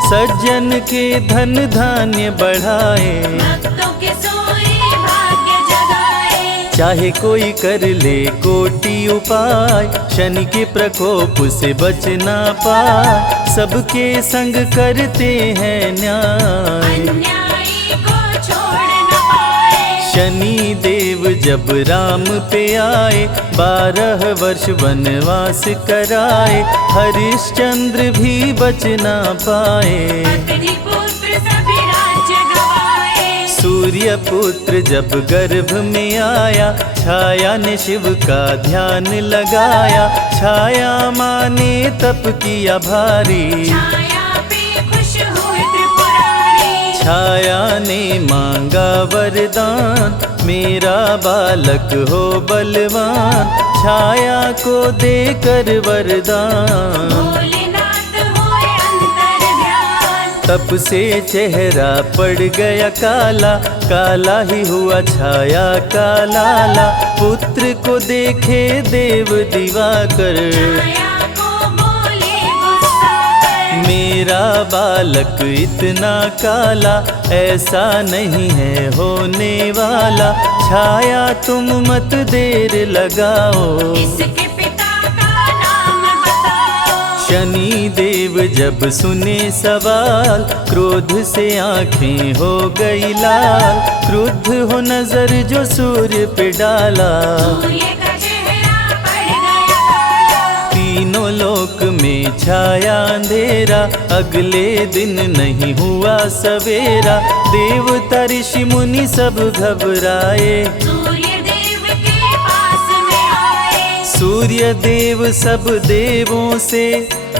सज्जन के धन धान्य बढ़ाए, भक्तों के सोए भाग्य जगाए। चाहे कोई कर ले कोटि उपाय, शनि के प्रकोप से बच ना पाए। सबके संग करते हैं न्याय, अन्यायी को छोड़ न पाए। शनि देव जब राम पे आए, 12 वर्ष वनवास कराए। हरिश्चंद्र भी बच ना पाए, अग्नि पुत्र सभी राज्य गवाए। सूर्य पुत्र जब गर्भ में आया, छाया ने शिव का ध्यान लगाया। छाया माने तप किया भारी, छाया पे खुश हुए त्रिपुरारी। छाया ने मांगा वरदान, मेरा बालक हो बलवान। छाया को देकर वरदान, भोलेनाथ हुए अंतर्ध्यान। तप से चेहरा पड़ गया काला, काला ही हुआ छाया का लाला। पुत्र को देखे देव दिवाकर, छाया को बोले गुस्सा कर। मेरा बालक इतना काला, ऐसा नहीं है होने वाला। छाया तुम मत देर लगाओ, इसके पिता का नाम बताओ। शनि देव जब सुने सवाल, क्रोध से आंखें हो गई लाल। क्रुद्ध हो नजर जो सूर्य पे डाला, सूर्य का चेहरा पड़ गया काला। तीनों लोक में छाया अंधेरा। अगले दिन नहीं हुआ सवेरा, देवता ऋषि मुनि सब घबराए। सूर्य देव के पास में आए। सूर्य देव सब देवों से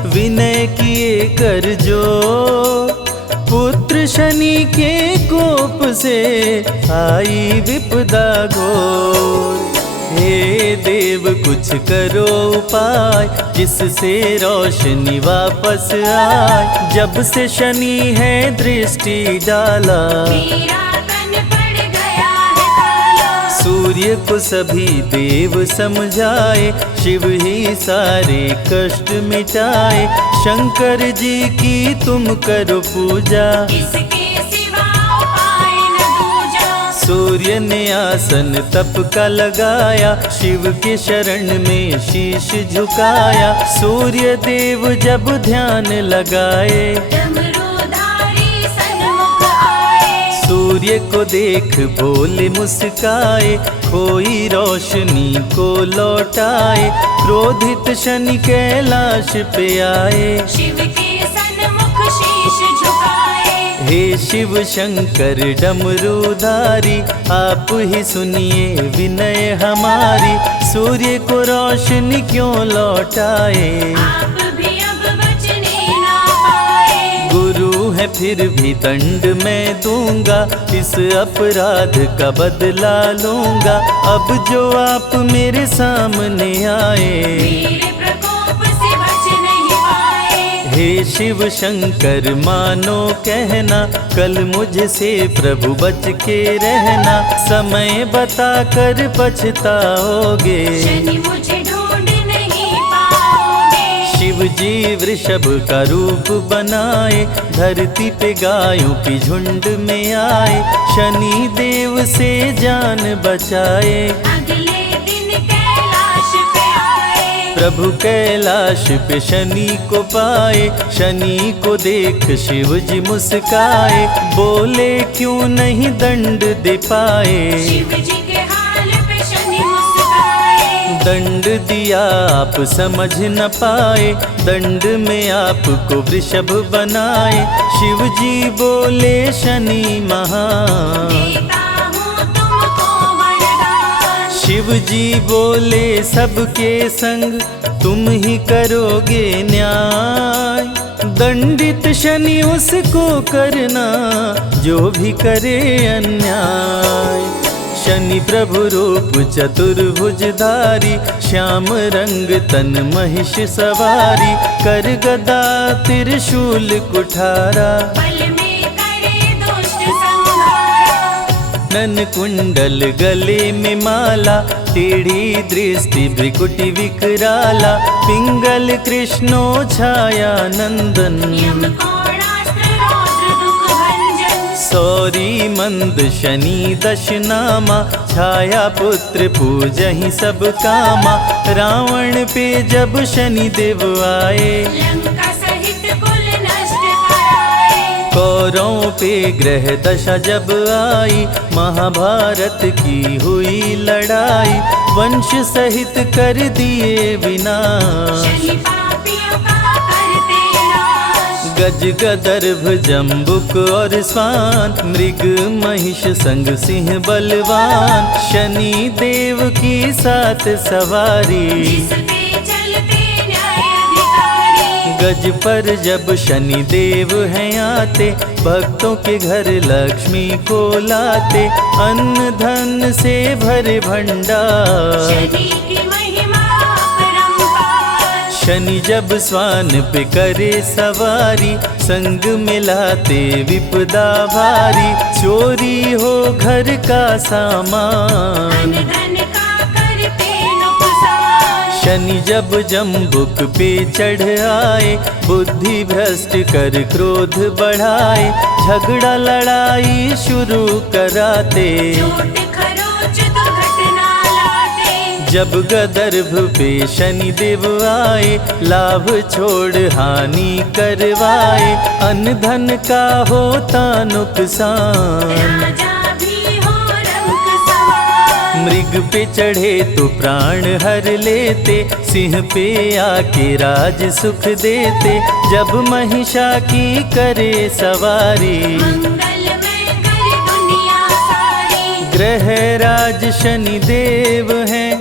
विनय किए कर जोर। पुत्र शनि के कोप से आई विपदा घोर। हे देव कुछ करो उपाय, जिससे रोशनी वापस आए। जब से शनि है दृष्टि डाला, मेरा तन पड़ गया है काला। सूर्य को सभी देव समझाए, शिव ही सारे कष्ट मिटाए। शंकर जी की तुम करो पूजा, इसके सिवा उपाय न दूजा। सूर्य ने आसन तप का लगाया, शिव के शरण में शीश झुकाया। सूर्य देव जब ध्यान लगाए, डमरूधारी सन्मुख आए। सूर्य को देख भोले मुस्काए। खोई रोशनी को लौटाए, क्रोधित शनि कैलाश पे आए। शिव के सन्मुख शीश झुकाए। हे शिव शंकर डमरूधारी, आप ही सुनिए विनय हमारी। सूर्य को रोशनी क्यों लौटाए, आप भी अब बचने ना पाए। गुरु है फिर भी दंड मैं दूंगा, इस अपराध का बदला लूंगा। अब जो आप मेरे सामने आए, मेरे प्रकोप से बच नहीं पाए। हे शिव शंकर मानो कहना, कल मुझसे प्रभु बच के रहना। समय बता कर पछताओगे, शनि मुझे ढूंढ नहीं पाओगे। शिव जी वृषभ का रूप बनाए, धरती पे गायों की झुंड में आए। शनि देव से जान बचाए, अगले दिन कैलाश पे आए। प्रभु कैलाश पे शनि को पाए। शनि को देख शिव जी मुस्काए, बोले क्यों नहीं दंड दे पाए। शिव जी के हाल पे शनि मुस्काए। दंड दिया आप समझ न पाए, दंड में आपको वृषभ बनाए। शिव जी बोले शनि महान, देता हूँ तुमको वरदान। शिव जी बोले सबके संग तुम ही करोगे न्याय। दंडित शनि उसको करना जो भी करे अन्याय। शनि शनि प्रभु रूप चतुर्भुजधारी, श्याम रंग तन महिष सवारी, कर गदा त्रिशूल कुठारा, बल में करे दुष्ट संहारा। नन कुंडल गले में माला, टेढ़ी दृष्टि भ्रिकुटि विकराला, पिंगल कृष्णो छाया नंदन, यम कोणास्त्र रौद्र दुख भंजन। सौरी मंद शनि दशनामा, छाया पुत्र पूजहि सब कामा, रावण पे जब शनि देव आए, लंका सहित कुल नष्ट कराए। कौरवों पे ग्रह दशा जब आई, महाभारत की हुई लड़ाई, वंश सहित कर दिए विनाश, शनि पापियों का करते नाश। गज गदर्भ जम्बुक और स्वान, मृग महिष संग सिंह बलवान, शनि देव की सात सवारी, जिसपे चलते न्यायाधिकारी। गज पर जब शनि देव हैं आते, भक्तों के घर लक्ष्मी को लाते, अन्न धन से भरे भंडार। शनि की महिमा अपरंपार। शनि जब स्वान पे करे सवारी, संग मिलाते विपदा भारी, चोरी हो घर का सामान, धन धन का करते नुकसान। शनि जब जम्बुक पे चढ़ आए, बुद्धि भ्रष्ट कर क्रोध बढ़ाए, झगड़ा लड़ाई शुरू कराते, झूठ खरोच दुर्घटना लाते। जब गदर्भ पे शनि देव आए, लाभ छोड़ हानि करवाए, अन्न धन का होता नुकसान, राजा भी हो रंक सवार। मृग पे चढ़े तो प्राण हर लेते, सिंह पे आके राज सुख देते, जब महिषा की करे सवारी, मंगलमय कर दुनिया सारी। ग्रह राज शनि देव हैं,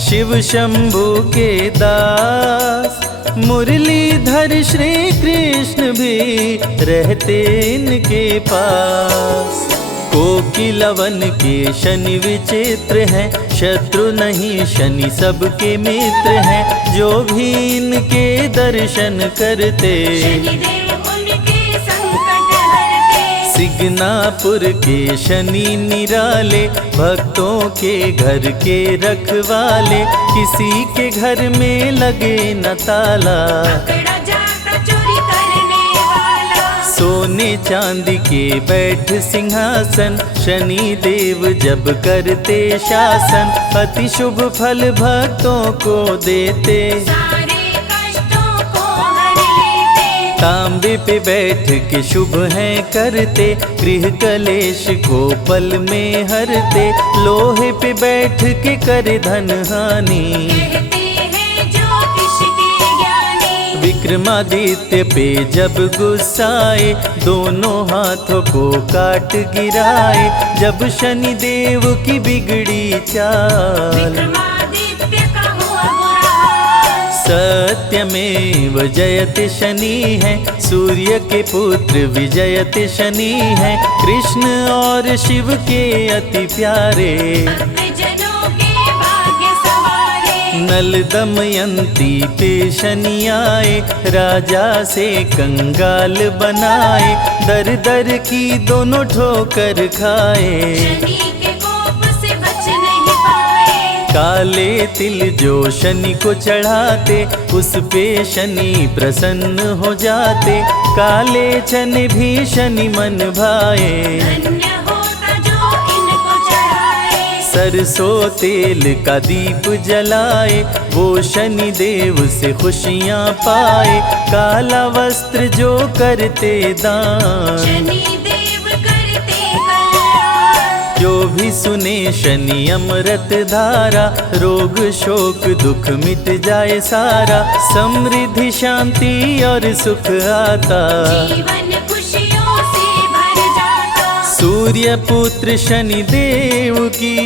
शिव शंभु के दास, मुरलीधर श्री कृष्ण भी रहते इनके पास। कोकिलवन के शनि विचित्र हैं, शत्रु नहीं शनि सबके मित्र हैं, जो भी इनके दर्शन करते, शनिदेव उनके संकट हरते। सिगनापुर के शनि निराले, भक्तों के घर के रखवाले, किसी के घर में लगे न ताला, पकड़ा जाता चोरी करने वाला। सोने चांदी के बैठ सिंहासन, शनि देव जब करते शासन, अति शुभ फल भक्तों को देते, सारे कष्टों को हर लेते। तांबे पे बैठ के शुभ हैं करते, गृह कलेश को पल में हरते, लोहे पे बैठ के करे धन हानि, कहते हैं ज्योतिष के ज्ञानी। विक्रमादित्य पे जब गुस्साए, दोनों हाथों को काट गिराए, जब शनि देव की बिगड़ी चाल, विक्रमादित्य का हुआ बुरा हाल। सत्यमेव जयते शनि है, सूर्य के पुत्र विजयते शनि है, कृष्ण और शिव के अति प्यारे, भक्तजनों के भाग्य सवारे। नल दमयंती पे शनि आए, राजा से कंगाल बनाए, दर दर की दोनों ठोकर खाए, शनि के कोप से बच नहीं पाए। काले तिल जो शनि को चढ़ाते, उस पे शनि प्रसन्न हो जाते, काले चने भी शनि मन भाए, धन्य होता जो इनको चढ़ाए। सरसों तेल का दीप जलाए, वो शनि देव से खुशियाँ पाए, काला वस्त्र जो करते दान, शनि देव करते कल्याण। जो भी सुने शनि अमृत धारा, रोग शोक दुख मिट जाए सारा, समृद्धि शांति और सुख आता, जीवन खुशियों से भर जाता। सूर्य पुत्र शनि देव की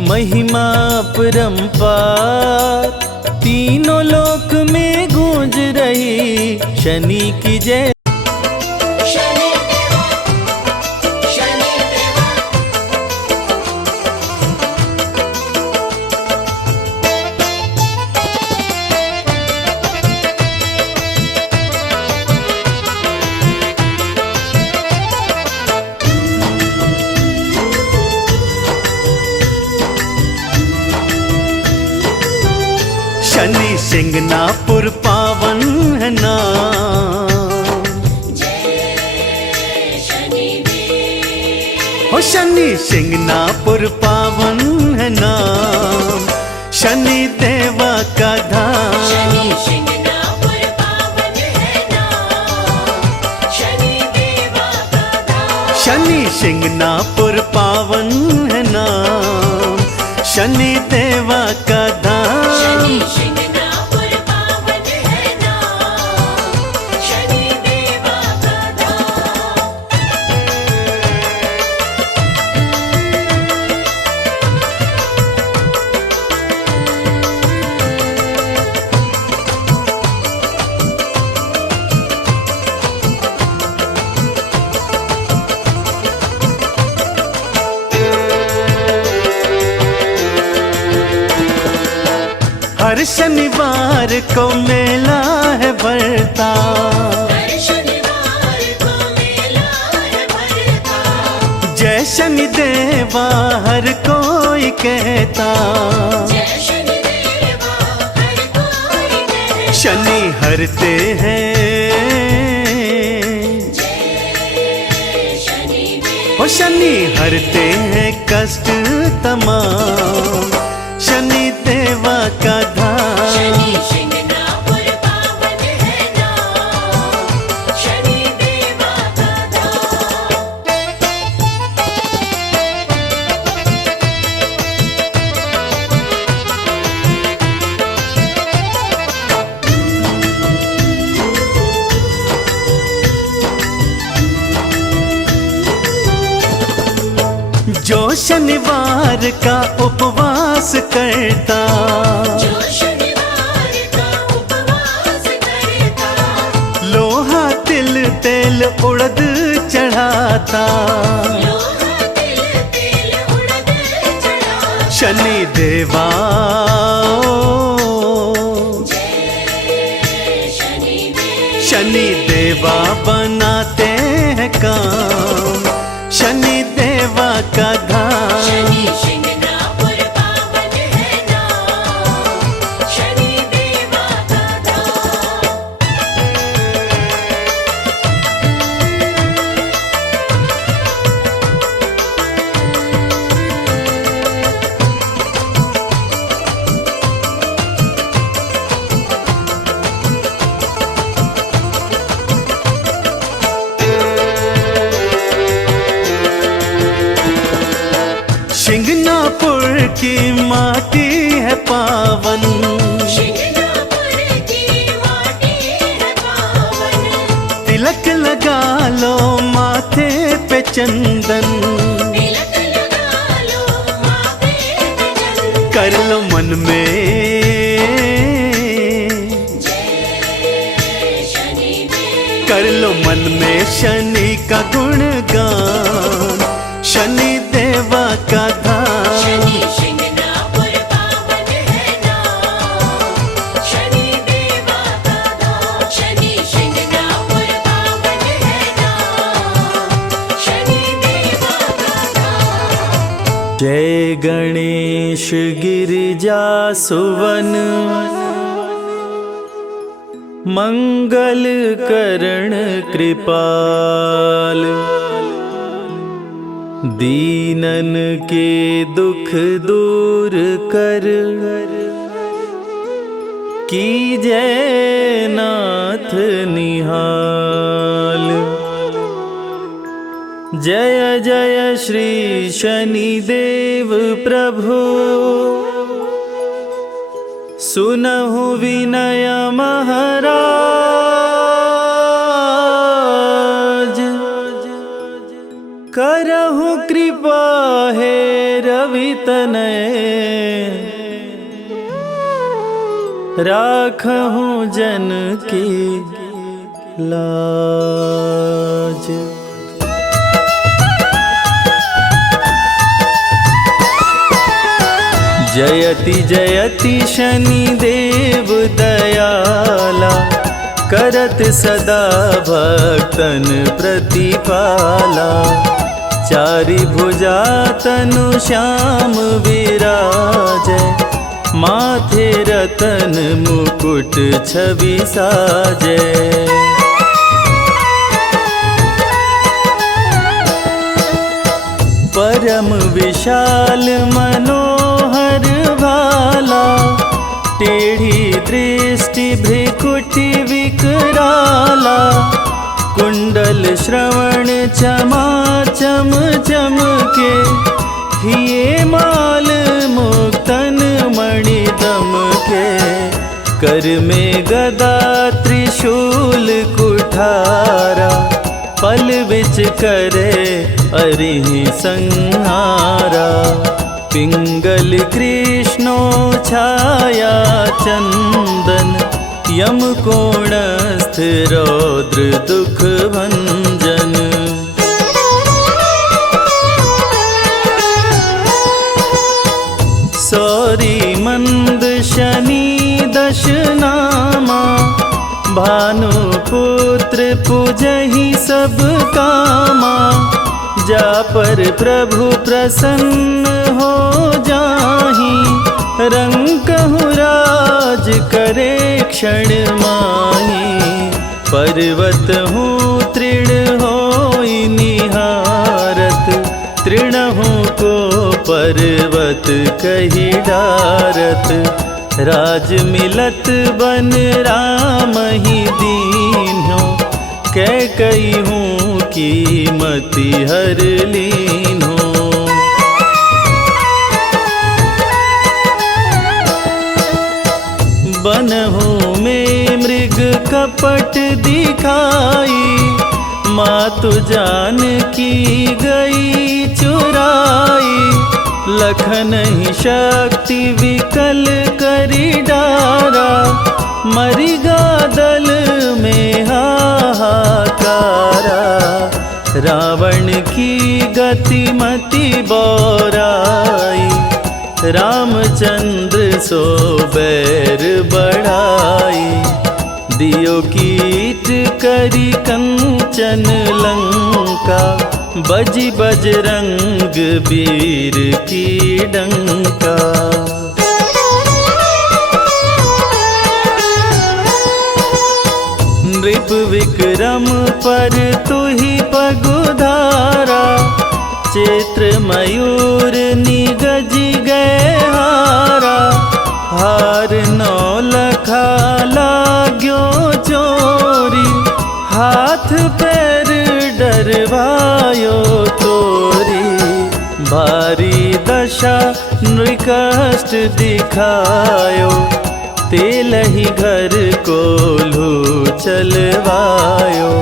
महिमा अपरंपार, तीनों लोक में गूंज रही शनि की जय। शनि देवा, शनि देवा। शनि सिंगनापुर पावन है नाम। जय शनिदेव। हो शनि सिंगनापुर पावन है नाम, शनि देवा का धाम। शनि सिंगनापुर पावन है नाम, शनि देवा का धाम। शनि सिंगनापुर पावन है नाम, शनि देवा का धाम। शनि सिंगनापुर पावन है नाम, शनि देवा का धाम। हर शनिवार को मेला है भरता, हर शनिवार को मेला है भरता। जय शनि देवा हर कोई कहता। जय शनिदेवा हर कोई कहता। शनि हरते हैं, जय शनिदेव। हो शनि हरते हैं कष्ट तमाम, शनि देवा का धाम। शनि सिंगनापुर पावन है नाम, शनि देवा का धाम। जो शनिवार का उपवास करता, जो शनिवार का उपवास करता। लोहा तिल तेल उड़द चढ़ाता। लोहा तिल तिल उड़द चढ़ाता। शनि देवा जय शनिदेव। शनि देवा बनाते हैं काम, शनि देवा का धाम। शनि सिंगनापुर पावन है नाम, शनि देवा का धाम। सिंगनापुर की माटी है पावन, सिंगनापुर की माटी है पावन। तिलक लगा लो माथे पे चंदन, तिलक लगा लो माथे पे चंदन। कर लो मन में, जय शनिदेव। कर लो मन में शनि का गुणगान, शनि देवा का धाम। शनि सिंगनापुर पावन है नाम, शनि देवा का धाम। शनि सिंगनापुर पावन है नाम, शनि देवा का धाम। जय गणेश गिरिजा सुवन, मंगल करण कृपाल। दीनन के दुख दूर कर, कीजय नाथ निहाल। जय जय श्री शनिदेव प्रभु, सुनहु विनय महाराज। करहु कृपा हे रवि तनय, राखहु जन की लाज। जयति जयति शनिदेव दयाला, करत सदा भक्तन प्रतिपाला। चारि भुजा तनु श्याम विराजय, माथे रतन मुकुट छवि साजे। परम विशाल मनोहर भाला, टेढ़ी दृष्टि भ्रिकुटि विकराला। कुंडल श्रवण चमाचम चमके, हिये माल मुक्तन मणि दमके। कर में गदा त्रिशूल कुठारा, पल बिच करे अरिहि संहारा। पिंगल कृष्णो छाया चंदन, यम कोणस्थ रौद्र दुख भंजन। सौरी मंद शनि दश नामा, भानुपुत्र पूजहि सब कामा। जा पर प्रभु प्रसन्न हो जाहि, रंकहु राज करे क्षण माहि। पर्वत हूँ तृण होई निहारत, तृणहु को पर्वत कहि डारत। राज मिलत बन राम ही दीन्हो, कैकई हूँ कीमति हर लीन्हो। बनहु में मृग कपट दिखाई, मातु जानकी गई चुराई। लखन ही शक्ति विकल करी डारा, मरिगा दल में हाहाकारा। रावण की गतिमति बौराई, रामचंद्र सो बैर बढ़ाई। दियो कीट करी कंचन लंका, बजी बजरंग वीर की डंका। नृप विक्रम पर तुहि पगुधारा, चैत्र मयूर निगज गए हारा। हार नौलखा लाग्यो चोरी, हाथ पैर डरवायो तोरी। भारी दशा नृकष्ट दिखायो, तेलहि घर कोल्हू चलवायो।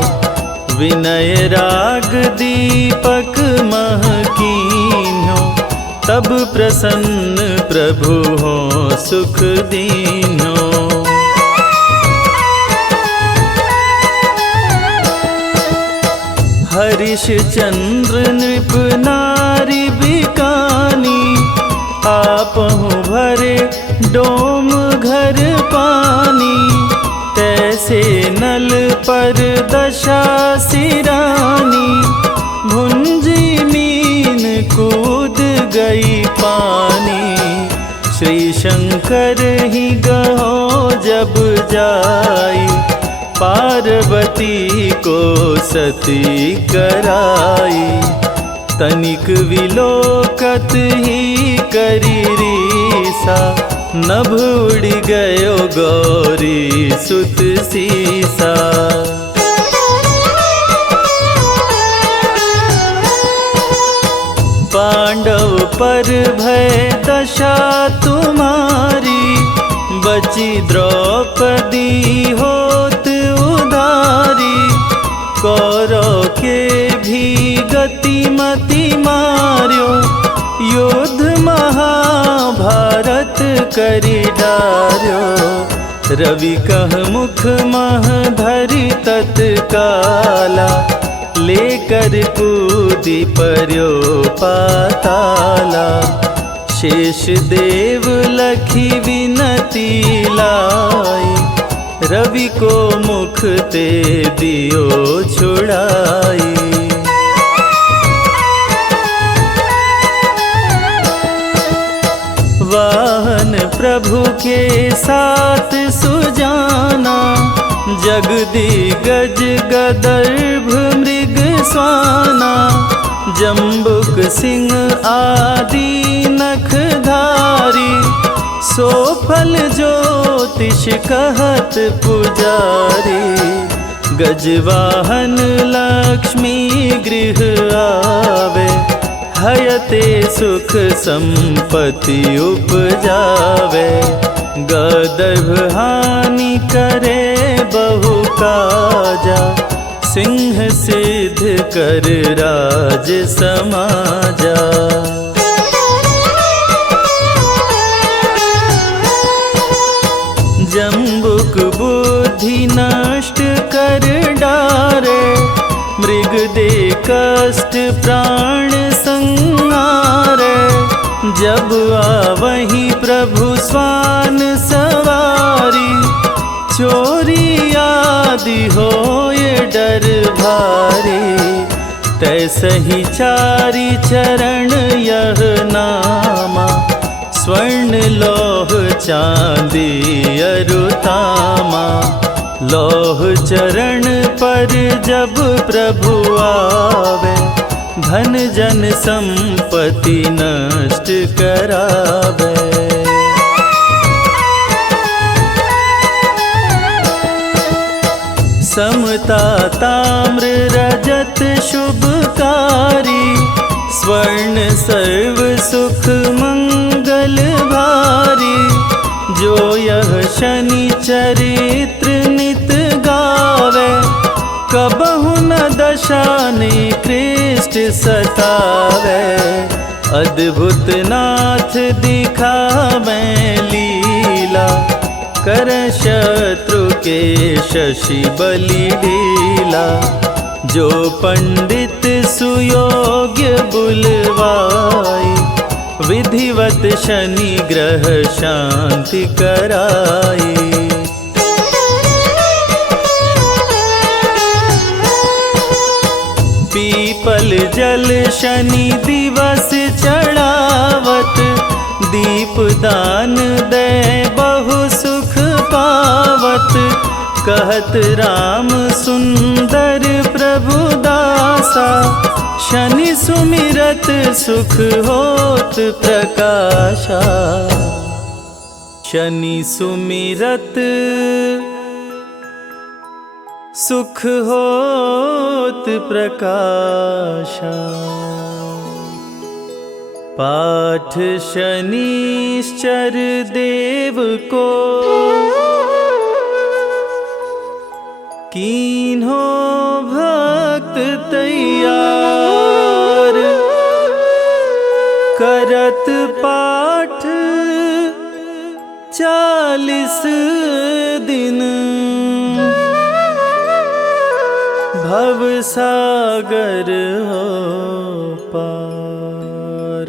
विनय राग दीपक महकीन्हो, तब प्रसन्न प्रभु हो सुख दीन्हो। हरिश चंद्र नृप नारी बिकानी, आपहु भरे डोम घर पानी। तैसे नल पर दशा सिरानी, भुंजी मीन कूद गई पानी। श्री शंकर ही गहो जब जाई, पार्वती को सती कराई। तनिक विलोकत ही करी रीसा, नभ उड़ गयो गौरी सुत सीसा। पांडव पर भय दशा तुम्हारी, बची द्रौपदी होत उधारी। कौरव के भी गतिमति मार्यो, युद्ध महाभारत करी डार्यो। रवि कह मुख मह धरि तत्काला, लेकर कूदी पर्यो पाताला। शेष देव लखी विनती लाई, रवि को मुख ते दियो छुड़ाई। वाहन प्रभु के साथ सुजाना, जगदिगज गदर्भ मृग स्वाना, जम्बुक सिंह आदि नखधारी, सो फल ज्योतिष कहत पुजारी। गजवाहन लक्ष्मी गृह आवे, हयते सुख संपत्ति उपजावे। गदर्भ हानि करे बहु काजा, सिंह सिद्ध कर राज समाजा। जम्बुक बुद्धि नष्ट कर डारे, मृग दे कष्ट प्राण संहारे। जब आवहि प्रभु स्वान सवारी, चोरी आदि होए डर भारी। तैसहि चारि चरण यह नामा, स्वर्ण लौह चांदी अरुतामा। लौह चरण पर जब प्रभु आवे, धन जन संपत्ति नष्ट करावे। समता ताम्र रजत शुभकारी, स्वर्ण सर्व सुख मंगल भारी। जो यह शनि चरित्र नित गावे, कबहु न दशा निकृष्ट सतावे। अद्भुत नाथ दिखावे लीला, कर शत्रु के शशि बलि ढीला। जो पंडित सुयोग्य बुलवाई, विधिवत शनि ग्रह शांति कराई। पीपल जल शनि दिवस चढ़ावत, दीप दान दे बहु सुख पावत। कहत राम सुंदर प्रभु दासा, शनि सुमिरत सुख होत प्रकाशा। शनि सुमिरत सुख होत प्रकाशा। पाठ शनिश्चर देव को, कीन्हो भक्त तैयार। करत पाठ 40 दिन, भव सागर हो पार।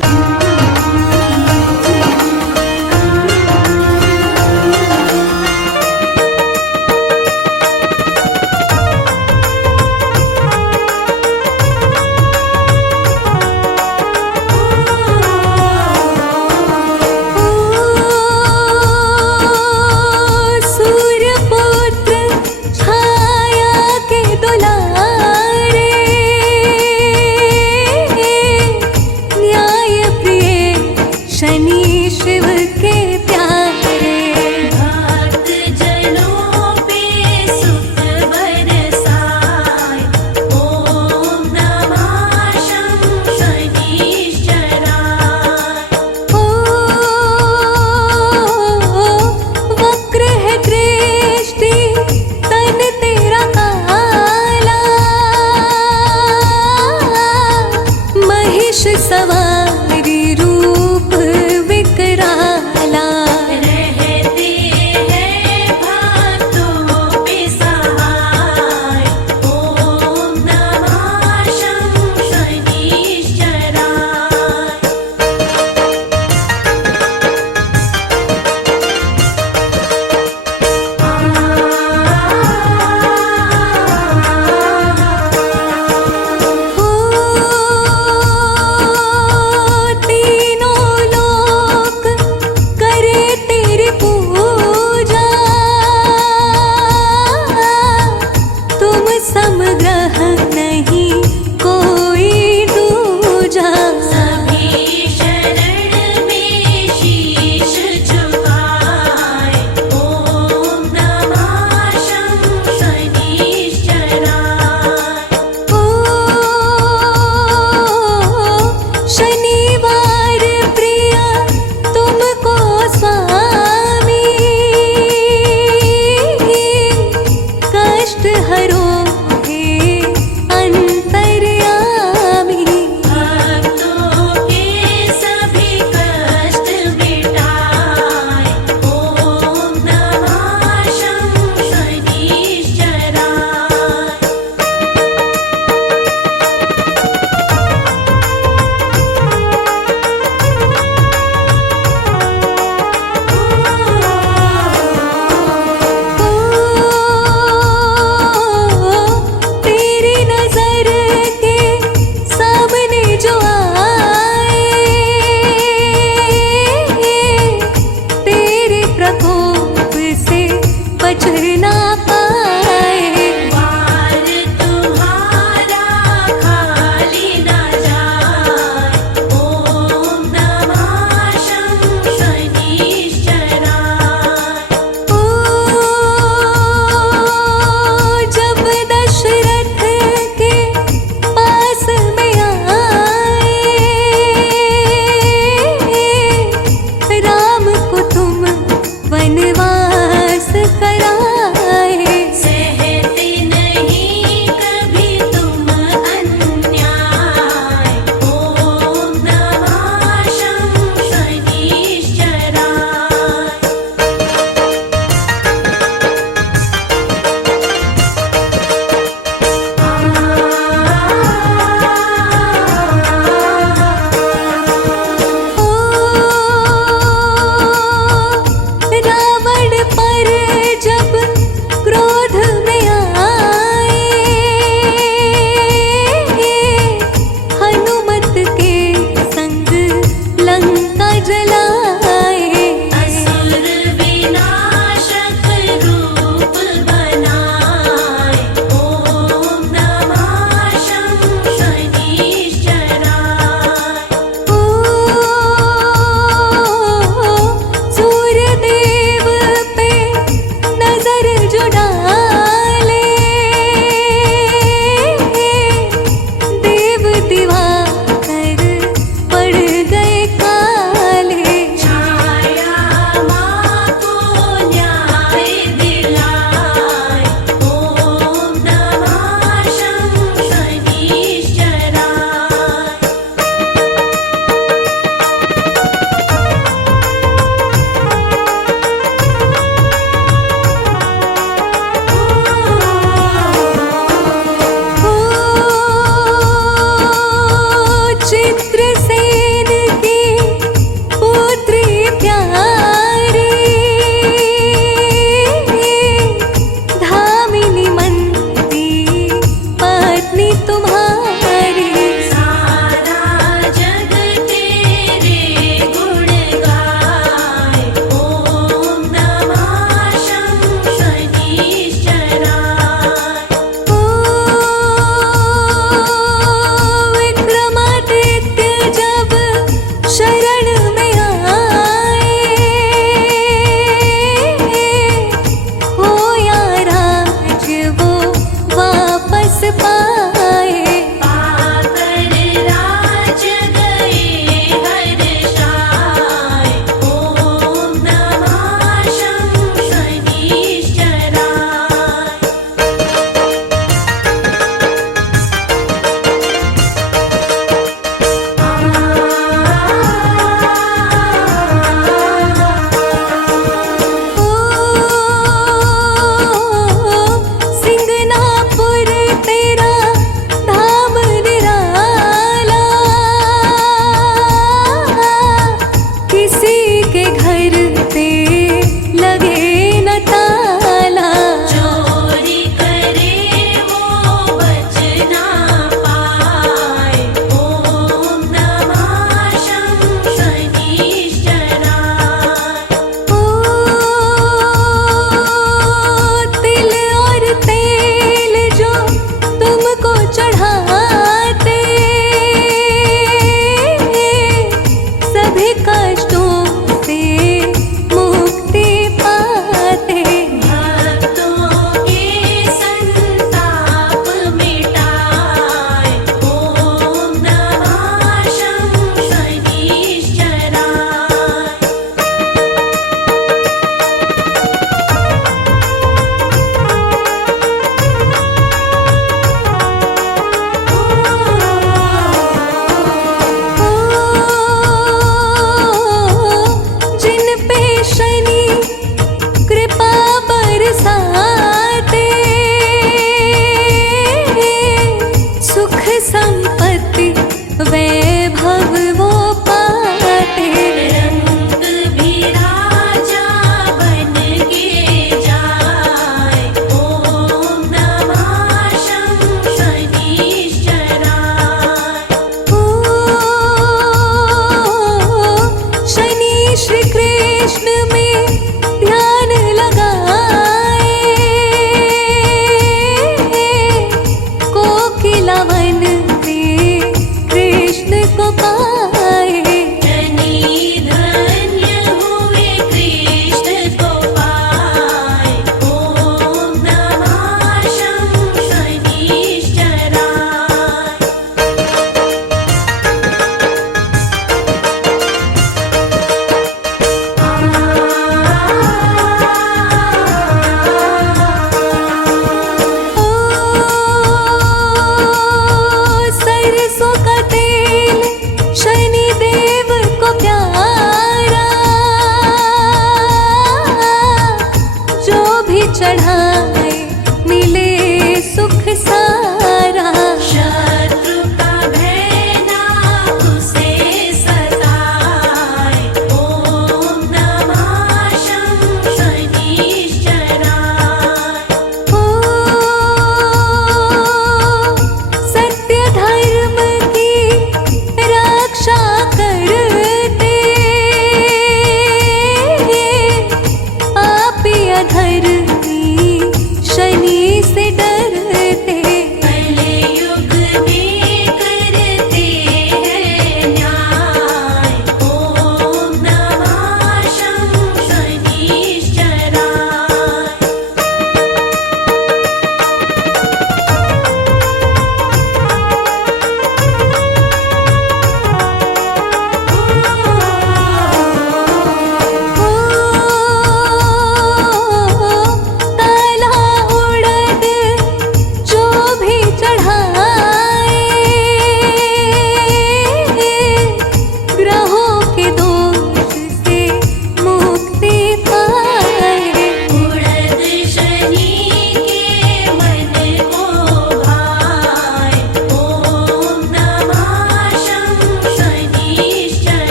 सवारी रूप विकराला।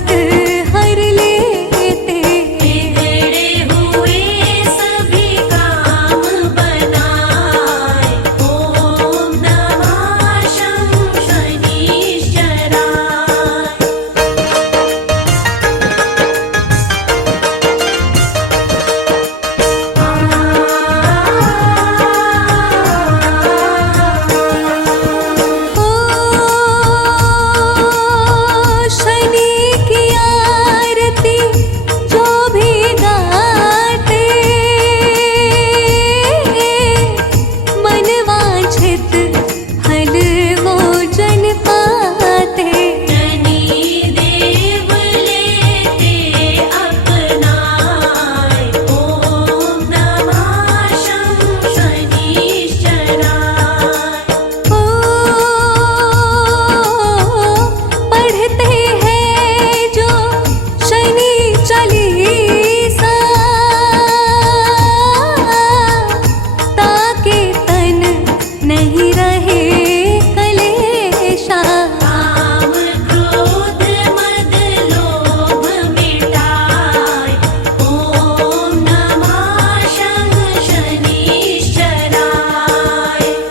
प्रकट